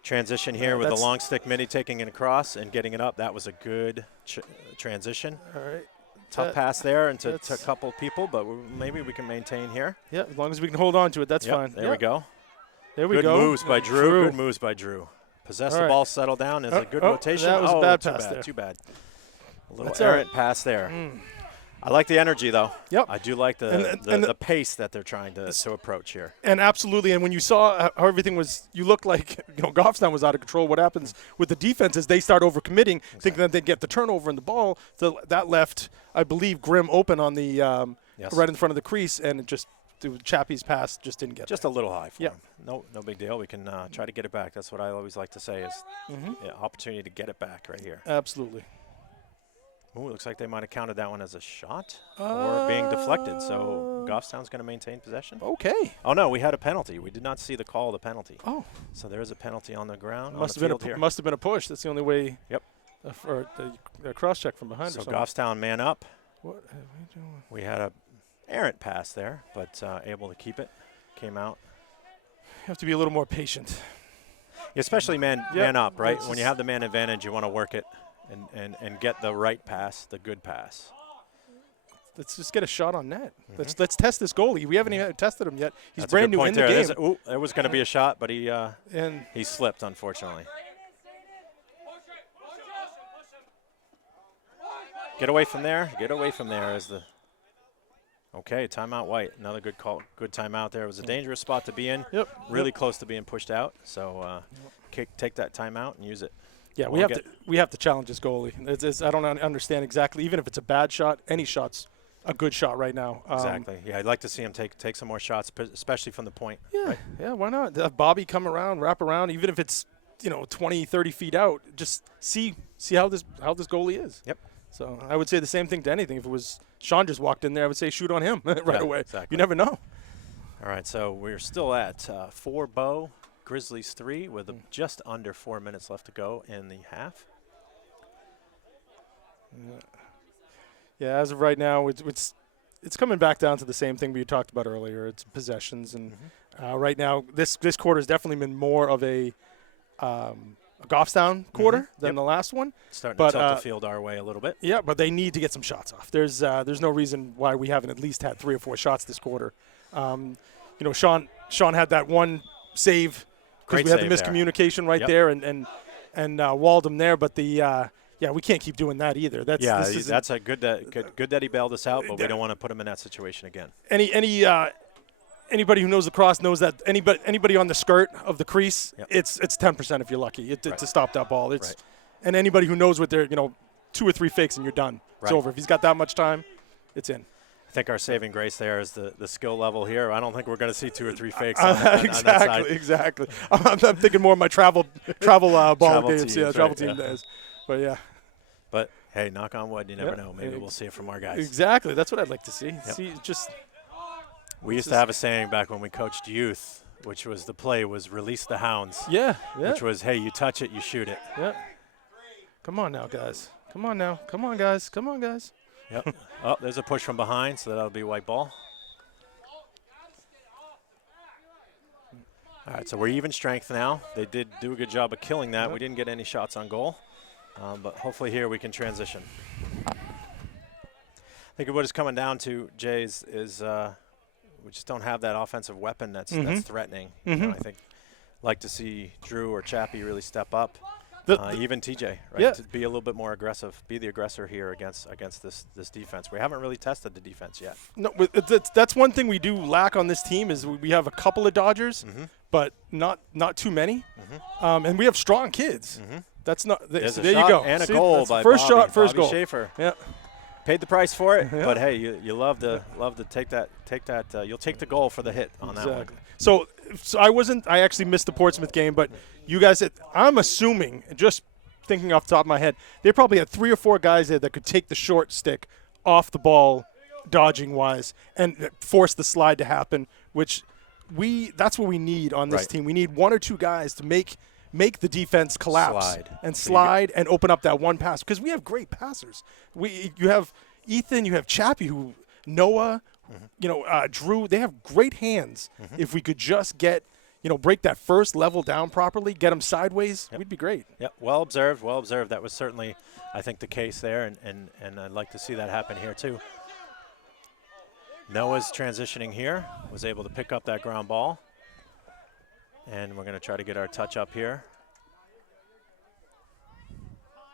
Transition here with the long stick mini taking it across and getting it up. That was a good transition. All right. Tough pass there into a couple people, but maybe we can maintain here. Yeah, as long as we can hold on to it, that's fine. There we go. There we go. Good moves by Drew. Good moves by Drew. Possess the ball, settle down. Is a good rotation. That was a bad pass there. Too bad. A little errant pass there. I like the energy, though. Yep. I do like the pace that they're trying to approach here. And absolutely. And when you saw how everything was, you looked like Goffstown was out of control. What happens with the defense is they start overcommitting, thinking that they get the turnover and the ball. So that left, I believe, Grimm open on the right in front of the crease, and it just Chappie's pass just didn't get just a little high for him. No big deal. We can try to get it back. That's what I always like to say is opportunity to get it back right here. Absolutely. Ooh, looks like they might have counted that one as a shot or being deflected. So Goffstown's going to maintain possession. Okay. Oh, no, we had a penalty. We did not see the call of the penalty. Oh. So there is a penalty on the ground. Must have been a push. That's the only way. Yep. For the cross check from behind. So Goffstown man up. What are we doing? We had a errant pass there, but able to keep it. Came out. You have to be a little more patient. Especially man up, right? When you have the man advantage, you want to work it. And get the right pass, the good pass. Let's just get a shot on net. Let's test this goalie. We haven't even tested him yet. He's brand new in the game. There was going to be a shot, but he slipped, unfortunately. Get away from there. Get away from there as the. Okay, timeout White. Another good call. Good timeout there. It was a dangerous spot to be in. Yep. Really close to being pushed out. So take that timeout and use it. Yeah, we have to challenge this goalie. I don't understand exactly. Even if it's a bad shot, any shot's a good shot right now. Exactly. Yeah, I'd like to see him take some more shots, especially from the point. Yeah, right? Yeah. Why not? Have Bobby come around, wrap around, even if it's 20, 30 feet out. Just see how this goalie is. Yep. So I would say the same thing to anything. If it was Sean just walked in there, I would say shoot on him right away. Exactly. You never know. All right, so we're still at 4 Bo, Grizzlies 3 with just under 4 minutes left to go in the half. Yeah, as of right now, it's coming back down to the same thing we talked about earlier. It's possessions, and right now this quarter has definitely been more of a Goffstown quarter than the last one. Starting to tilt the field our way a little bit. Yeah, but they need to get some shots off. There's no reason why we haven't at least had 3 or 4 shots this quarter. Sean had that one save because we had the miscommunication there and walled him there. But we can't keep doing that either. That's a good that he bailed us out, but we don't want to put him in that situation again. Anybody who knows lacrosse knows that anybody on the skirt of the crease, it's 10% if you're lucky to stop that ball. And anybody who knows what they're 2 or 3 fakes and you're done. It's over. If he's got that much time, it's in. I think our saving grace there is the skill level here. I don't think we're going to see 2 or 3 fakes on that side. Exactly. I'm thinking more of my travel ball games. Travel team days. But yeah. But hey, knock on wood, you never know. Maybe we'll see it from our guys. Exactly. That's what I'd like to see. We used to have a saying back when we coached youth, which was the play was release the hounds. Yeah. Which was, hey, you touch it, you shoot it. Yeah. Come on now, guys. Come on now. Come on, guys. Come on, guys. Yep. Oh, there's a push from behind, so that'll be white ball. All right, so we're even strength now. They did do a good job of killing that. We didn't get any shots on goal, but hopefully here we can transition. I think what it's coming down to, Jay, is we just don't have that offensive weapon that's threatening. I think like to see Drew or Chappie really step up. Even TJ, right? To be a little bit more aggressive, be the aggressor here against this defense. We haven't really tested the defense yet. No, that's one thing we do lack on this team is we have a couple of Dodgers, but not too many, and we have strong kids. That's not. There you go. And a goal by first Bobby, shot, first Bobby goal. Schaefer. Yeah. Paid the price for it, but hey, you love to take that. You'll take the goal for the hit on that one. So I actually missed the Portsmouth game, but you guys, I'm assuming, just thinking off the top of my head, they probably had 3 or 4 guys there that could take the short stick off the ball, dodging wise, and force the slide to happen. Which that's what we need on this team. We need 1 or 2 guys to make the defense collapse slide and open up that one pass because we have great passers. You have Ethan, you have Chappie, Noah, Drew. They have great hands. If we could just get, break that first level down properly, get them sideways, we'd be great. Yep, well observed. That was certainly, I think, the case there, and I'd like to see that happen here too. Noah's transitioning here, was able to pick up that ground ball. And we're going to try to get our touch up here.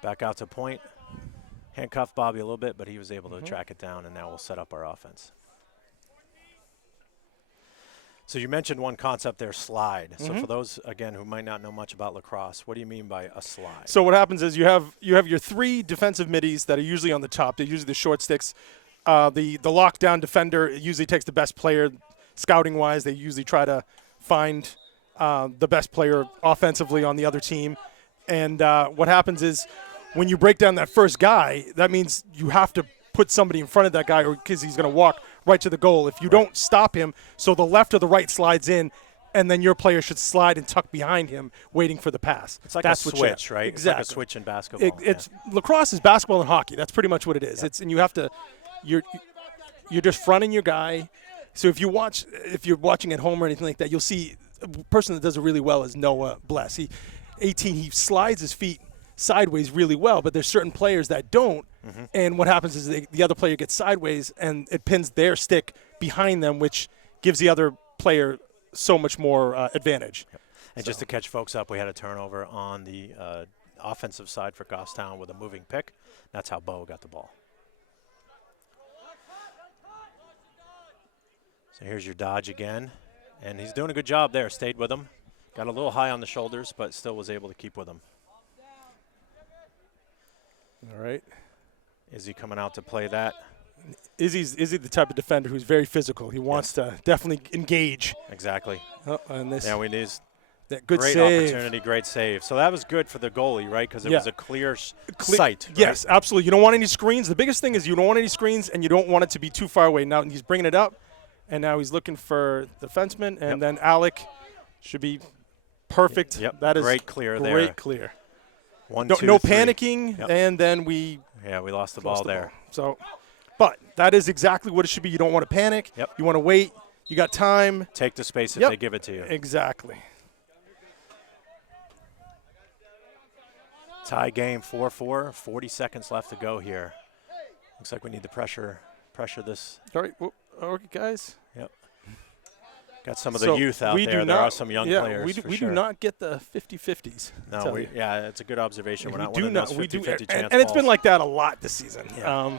Back out to point. Handcuffed Bobby a little bit, but he was able to track it down, and now we'll set up our offense. So you mentioned one concept there, slide. So for those, again, who might not know much about lacrosse, what do you mean by a slide? So what happens is you have your 3 defensive middies that are usually on the top. They're usually the short sticks. The lockdown defender usually takes the best player. Scouting-wise, they usually try to find the best player offensively on the other team. And what happens is when you break down that first guy, that means you have to put somebody in front of that guy or because he's going to walk right to the goal. If you don't stop him, so the left or the right slides in, and then your player should slide and tuck behind him waiting for the pass. It's like a switch, right? Exactly. It's like a switch in basketball. Lacrosse is basketball and hockey. That's pretty much what it is. And you have to – you're just fronting your guy. So if you're watching at home or anything like that, you'll see a person that does it really well is Noah Bless. He slides his feet sideways really well, but there's certain players that don't, and what happens is the other player gets sideways, and it pins their stick behind them, which gives the other player so much more advantage. Yep. And just to catch folks up, we had a turnover on the offensive side for Goffstown with a moving pick. That's how Bo got the ball. So here's your dodge again, and he's doing a good job there. Stayed with him. Got a little high on the shoulders, but still was able to keep with him. All right. Izzy coming out to play that. Izzy's the type of defender who's very physical. He wants to definitely engage. Exactly. And this. Yeah, we need that good great save. Opportunity, great save. So that was good for the goalie, right? Because it was a clear sight. Right? Yes, absolutely. You don't want any screens. The biggest thing is you don't want any screens, and you don't want it to be too far away. Now he's bringing it up, and now he's looking for the fenceman, and then Alec should be perfect. Yep. That is great clear there. Great clear. One, no, two, no three. Panicking, and then we lost the ball there. So, but that is exactly what it should be. You don't want to panic. Yep. You want to wait. You got time. Take the space if they give it to you. Exactly. Tie game 4-4, 40 seconds left to go here. Looks like we need to pressure this. All right, okay, guys. Yep. Got some of the youth out there. There are some young players. We do not get the 50-50s. No, it's a good observation. We're not winning those 50-50 chance and it's been like that a lot this season. Yeah.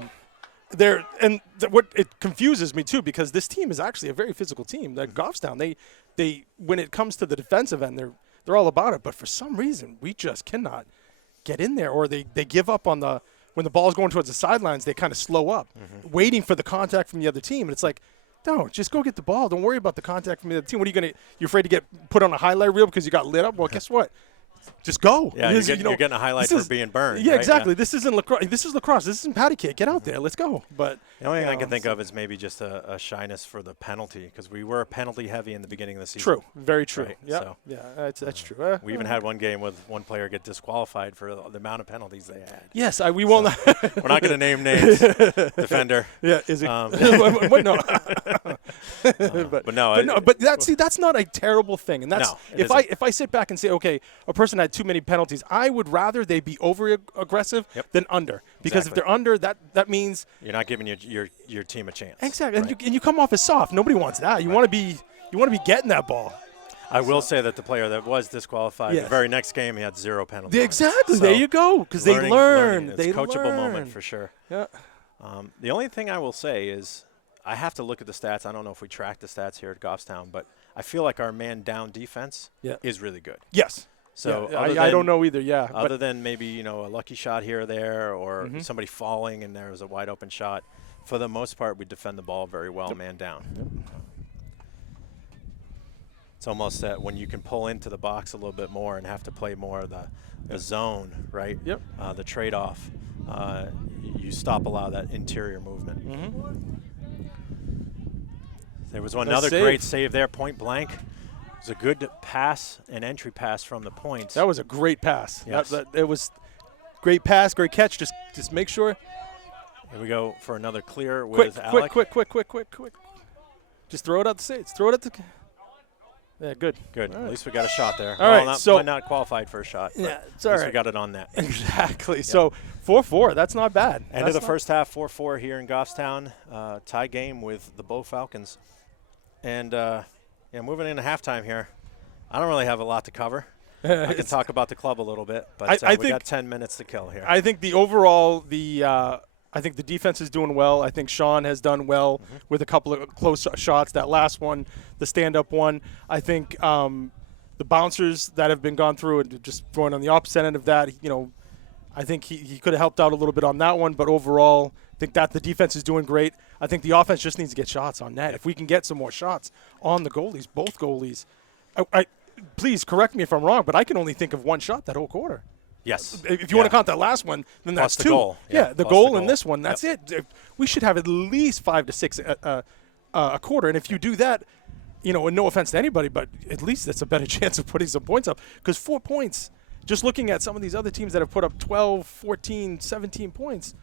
What it confuses me too, because this team is actually a very physical team. That Goffstown, they when it comes to the defensive end, they're all about it. But for some reason, we just cannot get in there, or they give up on when the ball's going towards the sidelines. They kind of slow up, waiting for the contact from the other team, and it's like, no, just go get the ball. Don't worry about the contact from the other team. What are you going to – you're afraid to get put on a highlight reel because you got lit up? Well, guess what? Just go. Yeah, you're getting a highlight for being burned. Yeah, right? exactly. Yeah. This isn't lacrosse. This is lacrosse. This isn't patty cake. Get out there. Let's go. But the only thing I can think of is maybe just a shyness for the penalty, because we were penalty heavy in the beginning of the season. True. Very true. Right? Yeah. So, that's true. We even had one game with one player get disqualified for the amount of penalties they had. Yes, we won't. We're not going to name names. Defender. Yeah. Is it? What? No. But that's not a terrible thing. And that's if I sit back and say, okay, a person had too many penalties, I would rather they be over aggressive than under, because if they're under, that means you're not giving your team a chance. Exactly, right? and you come off as soft. Nobody wants that. You want to be getting that ball. I will say that the player that was disqualified, the very next game, he had 0 penalties. Exactly. So there you go. Because they learn. It's a coachable moment for sure. Yeah. The only thing I will say is I have to look at the stats. I don't know if we track the stats here at Goffstown, but I feel like our man-down defense is really good. Yes. So I don't know either. Yeah. Other than maybe a lucky shot here or there, or somebody falling and there was a wide open shot, for the most part we defend the ball very well, man down. Yep. It's almost that when you can pull into the box a little bit more and have to play more of the zone, right? Yep. The trade-off, you stop a lot of that interior movement. There was another great save there, point blank. It was a good pass, an entry pass from the points. That was a great pass. Yes. It was great pass, great catch. Just make sure. Here we go for another clear with Alec. Quick. Just throw it out the States. Throw it at the. Yeah, good. Good. Right. At least we got a shot there. All right, so might not qualified for a shot. Yeah, it's all all right. right. We got it on net. Exactly. Yeah. So 4-4. That's not bad. End of the first half, 4-4 here in Goffstown. Tie game with the Bow Falcons. And moving into halftime here, I don't really have a lot to cover. I can talk about the club a little bit, but we got 10 minutes to kill here. I think I think the defense is doing well. I think Sean has done well with a couple of close shots. That last one, the stand-up one. I think the bouncers that have been gone through and just going on the opposite end of that, I think he could have helped out a little bit on that one. But overall, I think that the defense is doing great. I think the offense just needs to get shots on net. If we can get some more shots on the goalies, both goalies, please correct me if I'm wrong, but I can only think of one shot that whole quarter. Yes. If you want to count that last one, then plus that's the 2. Goal. Yeah, the goal and this one, that's it. We should have at least 5 to 6 a quarter. And if you do that, and no offense to anybody, but at least that's a better chance of putting some points up. Because 4 points, just looking at some of these other teams that have put up 12, 14, 17 points,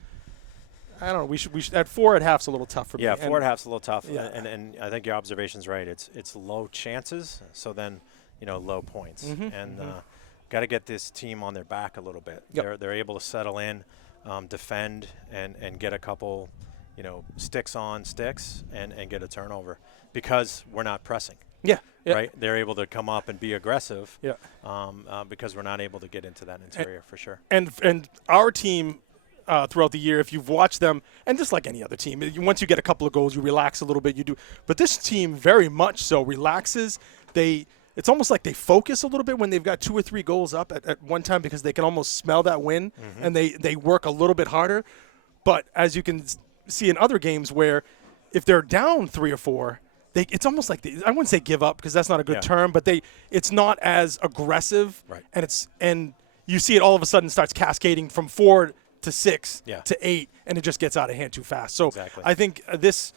I don't know. We should at 4 at half's a little tough for me. Yeah, 4 at half's a little tough. Yeah. And I think your observation's right. It's low chances, so then low points. Got to get this team on their back a little bit. Yep. They're able to settle in, defend, and get a couple, sticks on sticks and get a turnover because we're not pressing. Yeah. Right. They're able to come up and be aggressive. Yeah. Because we're not able to get into that interior for sure. And our team. Throughout the year, if you've watched them, and just like any other team, once you get a couple of goals, you relax a little bit. You do, but this team very much so relaxes. It's almost like they focus a little bit when they've got 2 or 3 goals up at one time because they can almost smell that win, and they work a little bit harder. But as you can see in other games, where if they're down 3 or 4, it's almost like I wouldn't say give up because that's not a good term, but it's not as aggressive, right? And you see it all of a sudden starts cascading from 4 to 6 to 8, and it just gets out of hand too fast. So I think this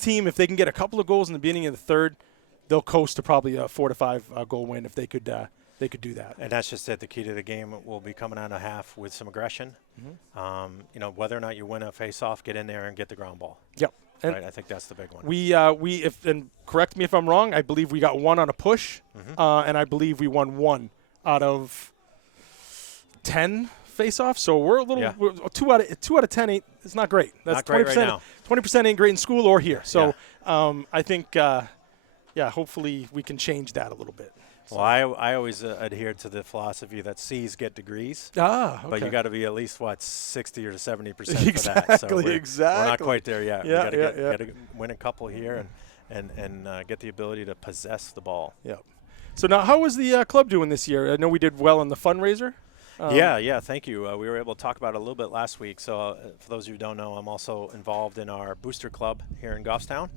team, if they can get a couple of goals in the beginning of the third, they'll coast to probably a 4 to 5 goal win if they could do that. And that's just it. The key to the game will be coming out of half with some aggression. Whether or not you win a face-off, get in there and get the ground ball. Yep. Right, I think that's the big one. And correct me if I'm wrong, I believe we got 1 on a push, and I believe we won 1 out of 10 face-off, so we're a little we're 2 out of 10 ain't. It's not great. That's not great 20%. right now. 20% ain't great in school or here. So I think hopefully we can change that a little bit. Well, I always adhere to the philosophy that C's get degrees. Okay. But you got to be at least 60 or 70% for exactly, that. So we're not quite there yet. Yeah, we got to win a couple here and get the ability to possess the ball. Yep. So now, how was the club doing this year? I know we did well in the fundraiser. Yeah, thank you. We were able to talk about it a little bit last week. So for those of you who don't know, I'm also involved in our booster club here in Goffstown.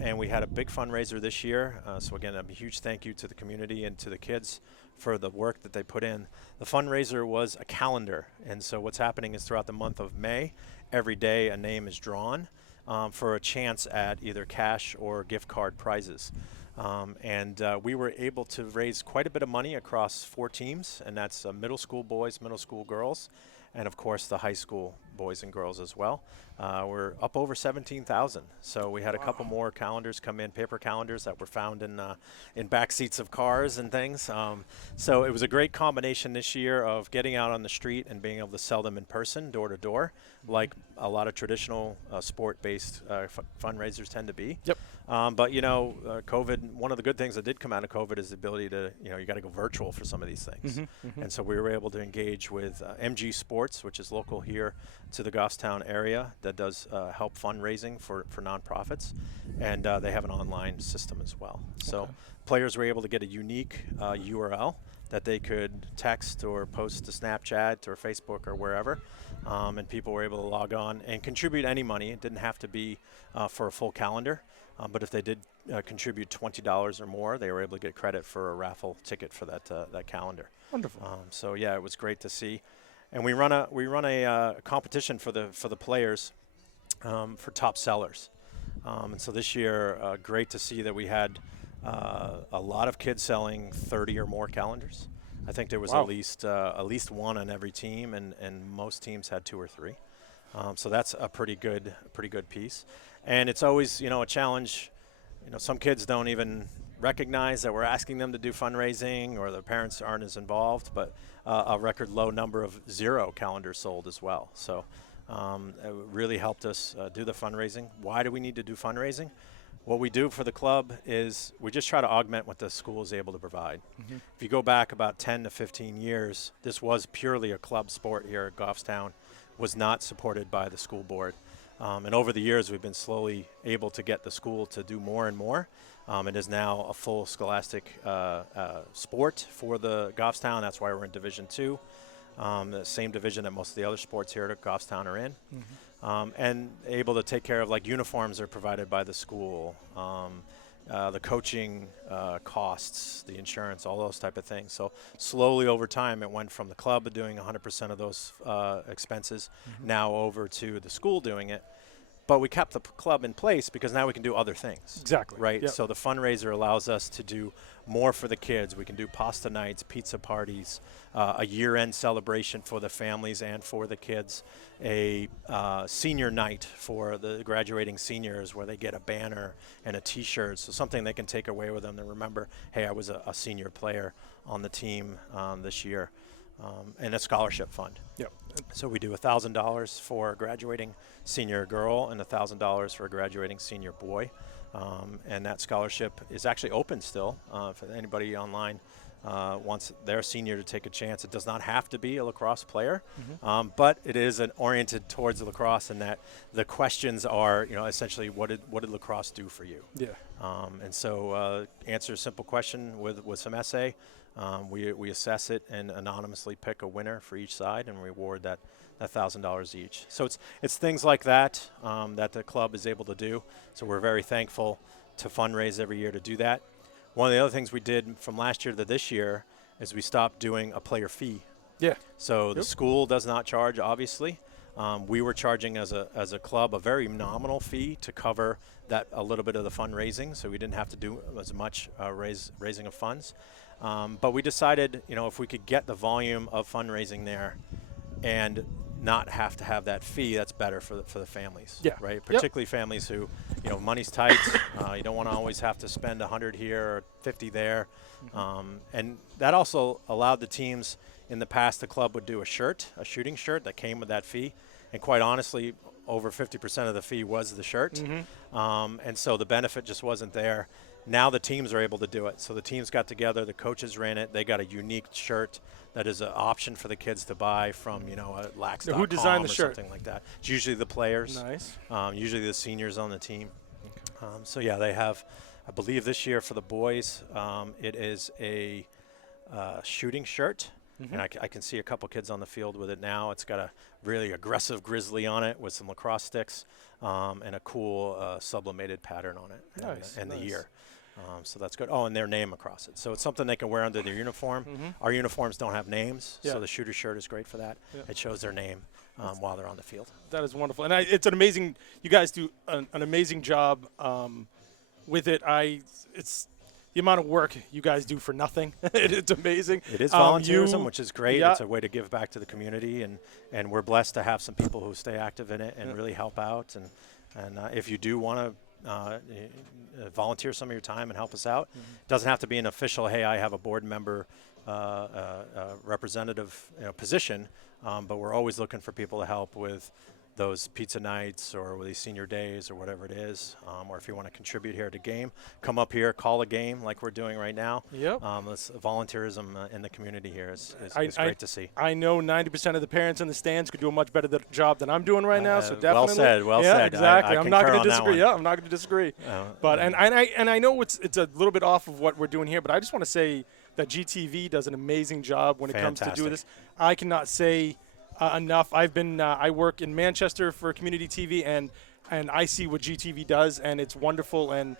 And we had a big fundraiser this year. So again, a huge thank you to the community and to the kids for the work that they put in. The fundraiser was a calendar. And so what's happening is throughout the month of May, every day a name is drawn for a chance at either cash or gift card prizes. We were able to raise quite a bit of money across 4 teams, and that's middle school boys, middle school girls, and of course the high school boys and girls as well. We're up over 17,000. So we had a couple more calendars come in, paper calendars that were found in back seats of cars and things. So it was a great combination this year of getting out on the street and being able to sell them in person, door to door, like a lot of traditional sport-based fundraisers tend to be. Yep. But COVID, one of the good things that did come out of COVID is the ability to, you got to go virtual for some of these things. And so we were able to engage with MG Sports, which is local here to the Goffstown area that does help fundraising for nonprofits. And they have an online system as well. So players were able to get a unique URL that they could text or post to Snapchat or Facebook or wherever. And people were able to log on and contribute any money. It didn't have to be for a full calendar. But if they did contribute $20 or more, they were able to get credit for a raffle ticket for that calendar. Wonderful. So yeah, it was great to see, and we run a competition for the players for top sellers, and so this year, great to see that we had a lot of kids selling 30 or more calendars. I think there was at least one on every team, and most teams had 2 or 3. So that's a pretty good piece. And it's always, a challenge. Some kids don't even recognize that we're asking them to do fundraising, or their parents aren't as involved, but a record low number of 0 calendars sold as well. So it really helped us do the fundraising. Why do we need to do fundraising? What we do for the club is we just try to augment what the school is able to provide. If you go back about 10 to 15 years, this was purely a club sport here at Goffstown, was not supported by the school board. And over the years, we've been slowly able to get the school to do more and more. It is now a full scholastic sport for the Goffstown. That's why we're in Division II, the same division that most of the other sports here at Goffstown are in. And able to take care of, like, uniforms are provided by the school, the coaching costs, the insurance, all those type of things. So slowly over time, it went from the club doing 100% of those expenses now over to the school doing it. But we kept the club in place because now we can do other things. Exactly. Right? Yep. So the fundraiser allows us to do more for the kids. We can do pasta nights, pizza parties, a year-end celebration for the families and for the kids, a senior night for the graduating seniors where they get a banner and a T-shirt, so something they can take away with them to remember, hey, I was a senior player on the team this year. And a scholarship fund. Yep. So we do $1,000 for a graduating senior girl and $1,000 for a graduating senior boy. And that scholarship is actually open still for anybody online wants their senior to take a chance. It does not have to be a lacrosse player, but it is oriented towards lacrosse, in that the questions are, essentially what did lacrosse do for you? Yeah. And so answer a simple question with some essay. We assess it and anonymously pick a winner for each side and reward that $1,000 each. So it's things like that that the club is able to do. So we're very thankful to fundraise every year to do that. One of the other things we did from last year to this year is we stopped doing a player fee. Yeah. So the school does not charge, obviously. We were charging as a club a very nominal fee to cover that a little bit of the fundraising, so we didn't have to do as much raising of funds. But we decided, if we could get the volume of fundraising there and not have to have that fee, that's better for the families. Yeah. Right. Particularly families who, money's tight. You don't want to always have to spend 100 here or 50 there. And that also allowed the teams in the past. The club would do a shooting shirt that came with that fee. And quite honestly, over 50% of the fee was the shirt. And so the benefit just wasn't there. Now the teams are able to do it. So the teams got together, the coaches ran it. They got a unique shirt that is an option for the kids to buy from, a Lax.com who designed the or shirt? something like that. It's usually the players. Nice. Usually the seniors on the team. So yeah, they have, I believe this year for the boys, it is a shooting shirt. And I can see a couple kids on the field with it now. It's got a really aggressive grizzly on it with some lacrosse sticks and a cool sublimated pattern on it and the year. So that's good. Oh, and their name across it. So it's something they can wear under their uniform. Our uniforms don't have names, so the shooter shirt is great for that. It shows their name while they're on the field. That is wonderful. And it's an amazing – you guys do an amazing job with it. It's – the amount of work you guys do for nothing, it's amazing. It is volunteerism, which is great. It's a way to give back to the community, and we're blessed to have some people who stay active in it and really help out. And if you do want to volunteer some of your time and help us out, it doesn't have to be an official, hey, I have a board member representative position, but we're always looking for people to help with those pizza nights or with these senior days or whatever it is, or if you want to contribute here at a game, come up here, call a game like we're doing right now. Volunteerism in the community here is great to see. I know 90% of the parents in the stands could do a much better job than I'm doing right now, so definitely. Well said. Exactly. I'm not going to disagree. Yeah, I'm not going to disagree. And I know it's a little bit off of what we're doing here, but I just want to say that GTV does an amazing job when it comes to doing this. I cannot say enough. I've been I work in Manchester for community TV, and I see what GTV does, and it's wonderful, and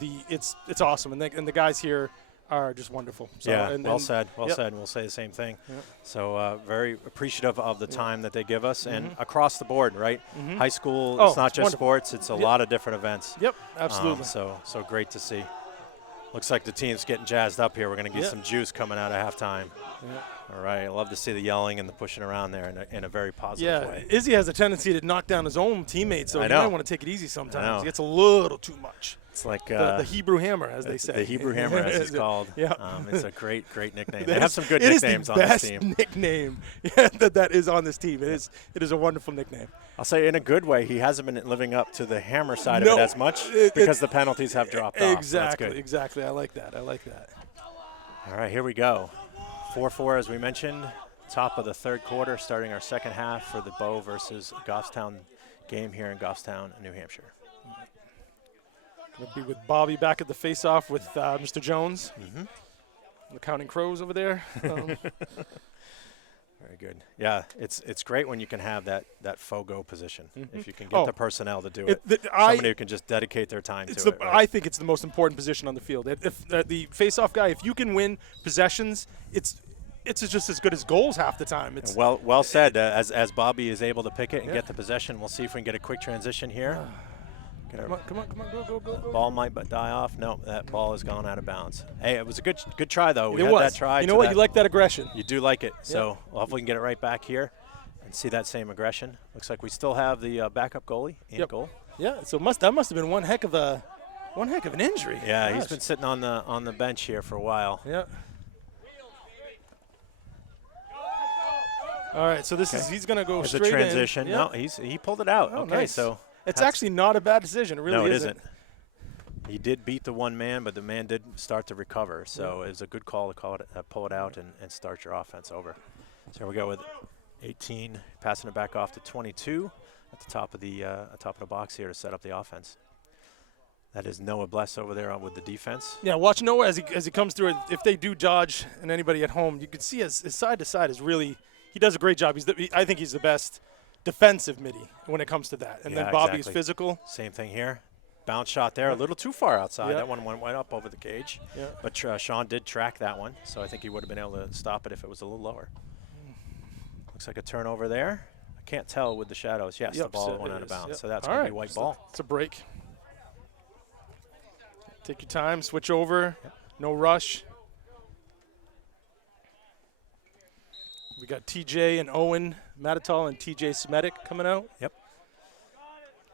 it's awesome, and the guys here are just wonderful. So, well said. We'll say the same thing. So very appreciative of the time that they give us, and across the board, right? High school, it's not just sports; it's a lot of different events. Absolutely. So great to see. Looks like the team's getting jazzed up here. We're going to get some juice coming out of halftime. All right. I love to see the yelling and the pushing around there in a very positive way. Izzy has a tendency to knock down his own teammates, so you might want to take it easy sometimes. He gets a little too much. It's like the Hebrew Hammer, as they say. The Hebrew Hammer, as it's called. It's a great nickname. They have some good nicknames on this team. It is the best nickname that is on this team. It is a wonderful nickname. I'll say in a good way, he hasn't been living up to the Hammer side of it as much because the penalties have dropped off. Exactly. I like that. All right, here we go. 4-4, as we mentioned. Top of the third quarter, starting our second half for the Bow versus Goffstown game here in Goffstown, New Hampshire. Going to be with Bobby back at the face-off with Mr. Jones. The Counting Crows over there. Very good. Yeah, it's great when you can have that FOGO position. If you can get the personnel to do it. Somebody who can just dedicate their time to it. Right? I think it's the most important position on the field. If the face-off guy, if you can win possessions, it's just as good as goals half the time. It's well said. As Bobby is able to pick it and get the possession, we'll see if we can get a quick transition here. Come on, go. Ball might die off. No, that ball has gone out of bounds. Hey, it was a good try, though. We had that try. You know what? You like that aggression. You do like it. So hopefully we can get it right back here and see that same aggression. Looks like we still have the backup goalie in goal. Yeah, so that must have been one heck of an injury. Yeah, he's been sitting on the bench here for a while. Yeah. All right, so he's going to go straight in. It's a transition. No, he pulled it out. Okay, nice. So it's actually not a bad decision. It really isn't. He did beat the one man, but the man did start to recover. So it was a good call to pull it out and start your offense over. So here we go with 18, passing it back off to 22 at the top of the box here to set up the offense. That is Noah Bless over there with the defense. Yeah, watch Noah as he comes through it. If they do dodge, and anybody at home, you can see his side to side is really – he does a great job. I think he's the best defensive midi when it comes to that. And then Bobby is physical. Same thing here. Bounce shot there, a little too far outside. That one went up over the cage. But Sean did track that one, so I think he would have been able to stop it if it was a little lower. Looks like a turnover there. I can't tell with the shadows. Yes, the ball went out of bounds, so that's going to be white ball. It's a break. Take your time, switch over, no rush. We got TJ and Owen Matatal and TJ Smetic coming out. Yep.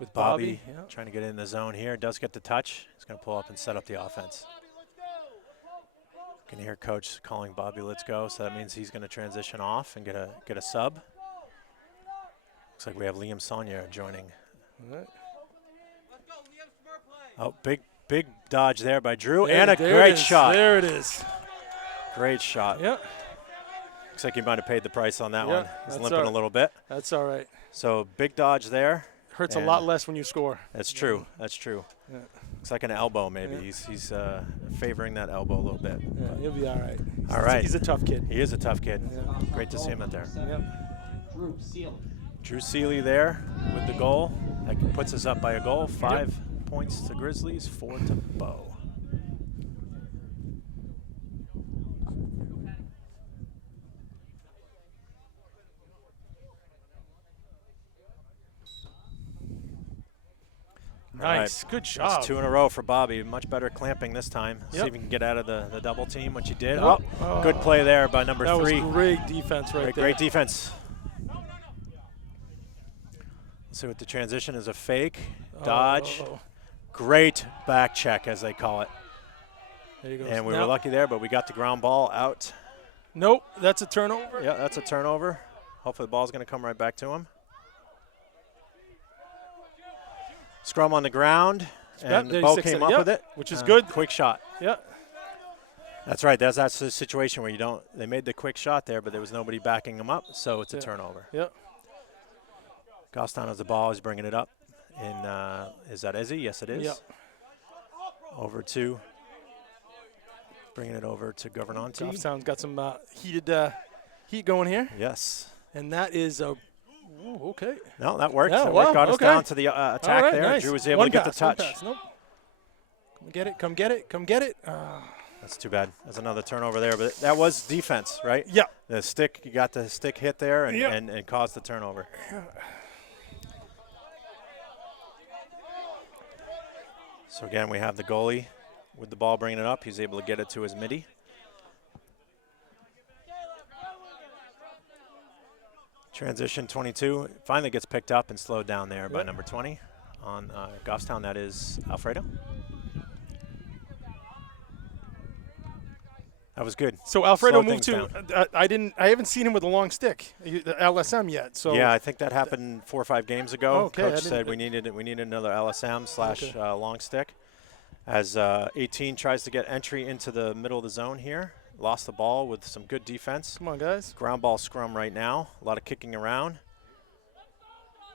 with Bobby Bobby. Yeah. trying to get in the zone here. Does get the touch. He's going to pull up and set up the offense. You can hear Coach calling Bobby, let's go. So that means he's going to transition off and get a sub. Looks like we have Liam Saunier joining. All right. Oh, big dodge there by Drew, There- and a there it great is. shot. There it is. Great shot. Yep. Looks like he might have paid the price on that Yeah, one. He's that's limping all a right. little bit. That's all right. So big dodge there. Hurts a And lot less when you score. That's true. That's true. Yeah. Looks like an elbow maybe. Yeah. He's favoring that elbow a little bit. Yeah, he'll be all right. All right. He's a tough kid. He is a tough kid. Yeah. Great to see him out there. Yep. Drew Seeley there with the goal. That puts us up by a goal. 5 points to Grizzlies, 4 to Bo. Nice. Good job. That's 2 in a row for Bobby. Much better clamping this time. See Yep. if he can get out of the double team, which he did. Yep. Oh, good play there by number That 3. was great defense right there. Great defense. Let's see what the transition is. A fake, dodge. Oh. Great back check, as they call it. There you go. And we were lucky there, but we got the ground ball out. Nope, that's a turnover. Yeah, that's a turnover. Hopefully the ball's going to come right back to him. Scrum on the ground, and there, Bo 6 came yep, up with it. which is good. Quick shot. Yeah. That's right. That's the situation where you don't. They made the quick shot there, but there was nobody backing them up, so it's a turnover. Yep. Gostown has the ball. He's bringing it up. And is that Izzy? Yes, it is. Yep. Over to. Bringing it over to Governanti. Goffstown's got some heat going here, Yes. and that is a. Ooh, okay. No, that worked. Yeah, That wow, worked. Got us okay. down to the attack All right, there. nice. Drew was able One to get pass, the touch. one pass. Nope. Come get it. Come get it. Come get it. That's too bad. That's another turnover there, but that was defense, right? Yeah. The stick, you got the stick hit there and, Yeah. and caused the turnover. So again, we have the goalie with the ball bringing it up. He's able to get it to his midi. Transition 22 finally gets picked up and slowed down there by number 20 on Goffstown. That is Alfredo. That was good. So Alfredo Slowed moved things to. I haven't seen him with a long stick, the LSM yet. So Yeah, I think that happened 4 or 5 games ago. Oh, okay, I Coach didn't- said we needed another LSM slash Okay. long stick. As 18 tries to get entry into the middle of the zone here. Lost the ball with some good defense. Come on, guys. Ground ball scrum right now. A lot of kicking around.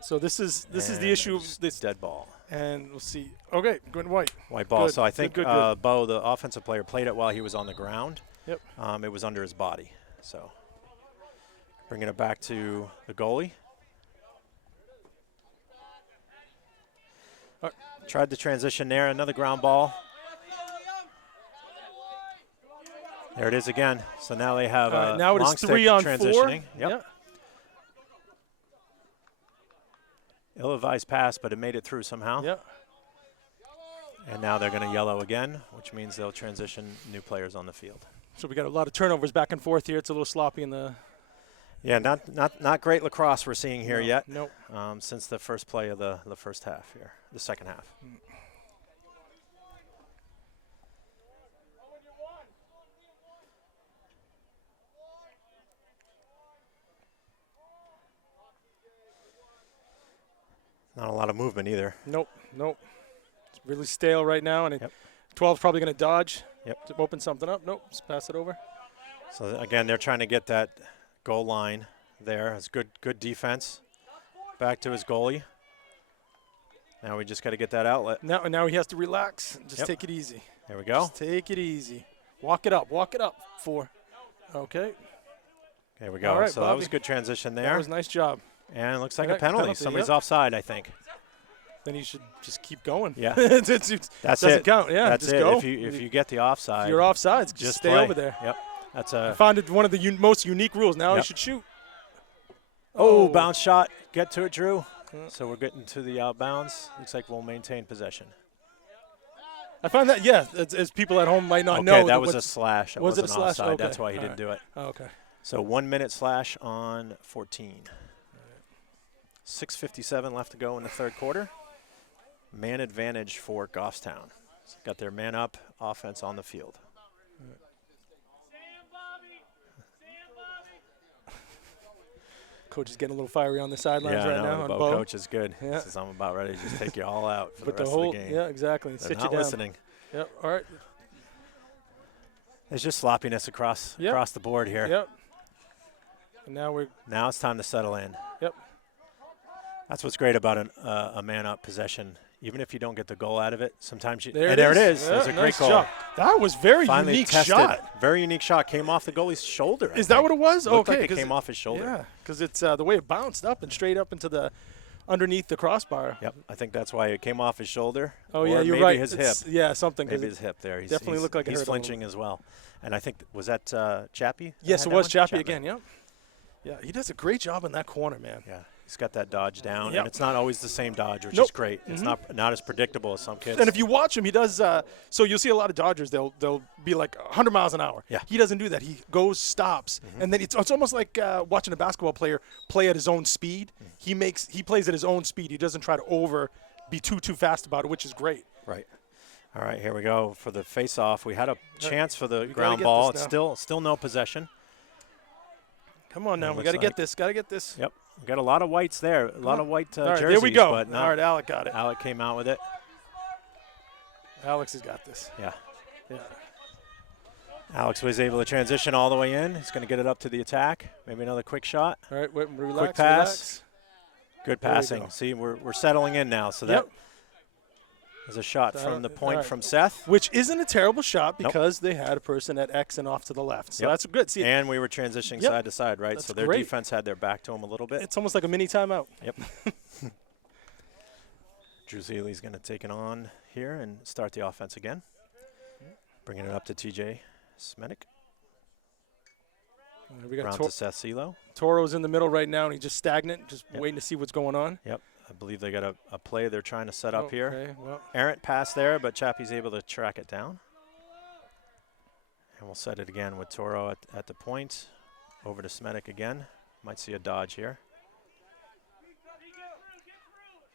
So this is the And ip of just this, dead ball. and we'll see. Okay, good white. White ball. Good, So I think good, good. Bo, the offensive player, played it while he was on the ground. Yep. It was under his body. So bringing it back to the goalie. Tried the transition there. Another ground ball. There it is again. So now they have now it long is stick 3 on 4. transitioning. Yep. Yeah. Ill-advised pass, but it made it through somehow. Yeah. And now they're going to yellow again, which means they'll transition new players on the field. So we got a lot of turnovers back and forth here. It's a little sloppy in the. Yeah, not great lacrosse we're seeing here yet. Nope. Since the first play of the first half here, the second half. Not a lot of movement either. Nope. It's really stale right now, and Yep. 12's probably going to dodge. Yep. To open something up. Nope. Just pass it over. So again, they're trying to get that goal line there. It's good defense. Back to his goalie. Now we just got to get that outlet. Now he has to relax. Just Yep. take it easy. There we go. Just take it easy. Walk it up. 4. Okay. There we go. All right, so that was Bobby. a good transition there. That was a nice job. And it looks like Yeah, a penalty. penalty, Somebody's yep. offside, I think. Then you should just keep going. Yeah. That's Doesn't it. Count. Yeah. That's just it. go. If you get the offside, If you're offsides, just stay play. over there. Yep. That's I a found it one of the most unique rules. Now Yep. he should shoot. bounce shot. Get to it, Drew. So we're getting to the outbounds. Looks like we'll maintain possession. I find that, as people at home might not Okay, know. that was a what's- slash. That was it a wasn't slash? offside. Okay. That's why he All didn't do it. Oh, okay. So 1 minute slash on 14. 6:57 left to go in the third quarter. man advantage for Goffstown. So got their man up offense on the field. Coach is getting a little fiery on the sidelines yeah, right now. The On Bo Bo coach is good. Yeah. He says, I'm about ready to just take you all out for But the rest whole, of the game. Yeah, exactly. They're Sit not you down. listening. Yep. All right. There's just sloppiness across the board here. Yep. And Now it's time to settle in. Yep. That's what's great about a man-up possession. Even if you don't get the goal out of it, sometimes you. There it is. Yeah, There's a great nice goal. shot. That was very Finally unique tested. shot. Very unique shot. Came off the goalie's shoulder. Is that what it was? Looked Okay. like it came off his shoulder. Yeah, because it's the way it bounced up and straight up into the underneath the crossbar. Yep. I think that's why it came off his shoulder. Oh, or yeah, you're maybe right. his It's- hip. Yeah, something. Maybe his hip there. Definitely looked like it he's hurt a little flinching as well. And I think, was that Chappie? Yes, that it was one? Chappie Chapman. again. Yep. Yeah, he does a great job in that corner, man. Yeah, he's got that dodge down, Yep. and it's not always the same dodge, which Nope. is great. It's not as predictable as some kids. And if you watch him, he does. So you'll see a lot of Dodgers. They'll be like 100 miles an hour. Yeah. He doesn't do that. He goes, stops, and then it's almost like watching a basketball player play at his own speed. He plays at his own speed. He doesn't try to be too fast about it, which is great. Right. All right, here we go for the face-off. We had a chance for the gotta ground get ball. this It's now. still no possession. Come on now, It we got to looks get like- this. Got to get this. Yep, we got a lot of whites there. A lot of white All right, jerseys. there we go. But no, All right, Alec got it. Alec came out with it. Alex has got this. Yeah. Yeah. Alex was able to transition all the way in. He's going to get it up to the attack. Maybe another quick shot. All right, wait, relax. Quick pass. Relax. Good There we passing. go. See, we're settling in now. So that Yep. is a shot That- from the point all right. from Seth. Which isn't a terrible shot Nope. because they had a person at X and off to the left. So Yep. that's good. See, And we were transitioning Yep. side to side, right? That's So their great. defense had their back to him a little bit. it's almost like a mini timeout. Yep. Drew Zeeley's going to take it on here and start the offense again. Bringing it up to TJ Smedic. We got Round to Seth Silo. Toro's in the middle right now, and he's just stagnant, just Yep. waiting to see what's going on. Yep. I believe they got a play they're trying to set up here. Okay, well, Errant pass there, but Chappie's able to track it down. And we'll set it again with Toro at the point. Over to Smedic again. Might see a dodge here.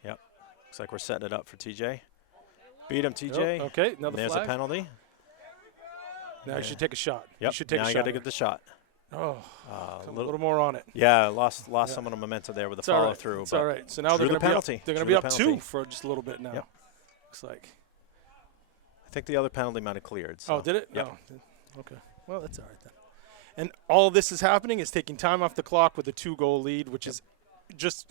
Yep. Looks like we're setting it up for TJ. Beat him, TJ. oh, okay, And another there's flag. a penalty. Now you should take a shot. Yep. You should take now a you shot. got to get the shot. Oh, A a little more on it. Yeah, lost some of the momentum there with the It's all follow right. through. It's all right. So now drew they're the going to be penalty. up. They're going to Drew be the up penalty. 2 for just a little bit now. Yep. Looks like. I think the other penalty might have cleared. So. Oh, did it? Yep. No. Okay. Well, that's all right then. And all this is happening is taking time off the clock with a 2-goal lead, which is just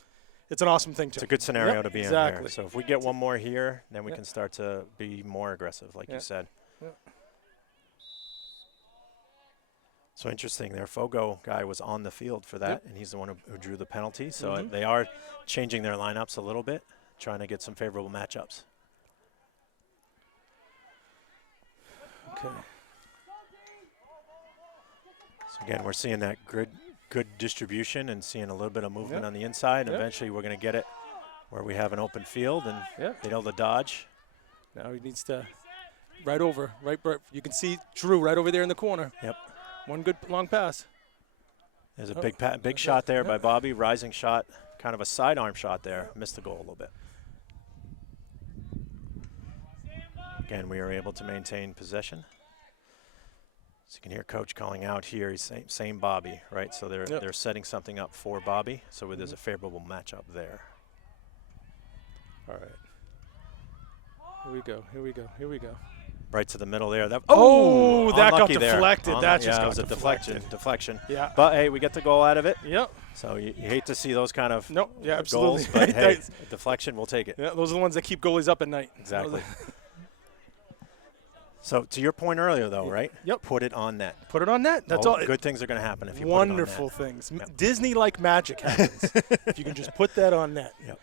it's an awesome thing It's too. a good scenario Yep, to be in exactly. here. So if we get one more here, then we Yep. can start to be more aggressive, like Yep. you said. Yep. So interesting. Their Fogo guy was on the field for that, Yep. and he's the one who drew the penalty. So Mhm. they are changing their lineups a little bit, trying to get some favorable matchups. Okay. So again, we're seeing that good distribution and seeing a little bit of movement Yep. on the inside. Yep. Eventually, we're going to get it where we have an open field and Yep. be able to dodge. Now he needs to right over, right. You can see Drew right over there in the corner. Yep. One good long pass. There's a Oh, big okay. shot there Yep. by Bobby. Rising shot, kind of a sidearm shot there. Missed the goal a little bit. Again, we are able to maintain possession. So you can hear Coach calling out here. He's same Bobby, right? So Yep. they're setting something up for Bobby. So there's a favorable matchup there. All right. Here we go. Here we go. Here we go. Right to the middle there. That Oh, that got unlucky there. deflected. That yeah, just it got was a deflected. deflection. Yeah. But hey, we get the goal out of it. Yep. So you hate to see those kind of Nope. Yeah, goals, absolutely. but hey, a deflection, we'll take it. Yeah, those are the ones that keep goalies up at night. Exactly. So to your point earlier, though, right? Yep. Put it on net. Put it on net. That's all. Good things are going to happen if you Wonderful put it on net. things. Yep. Disney-like magic happens if you can just put that on net. Yep.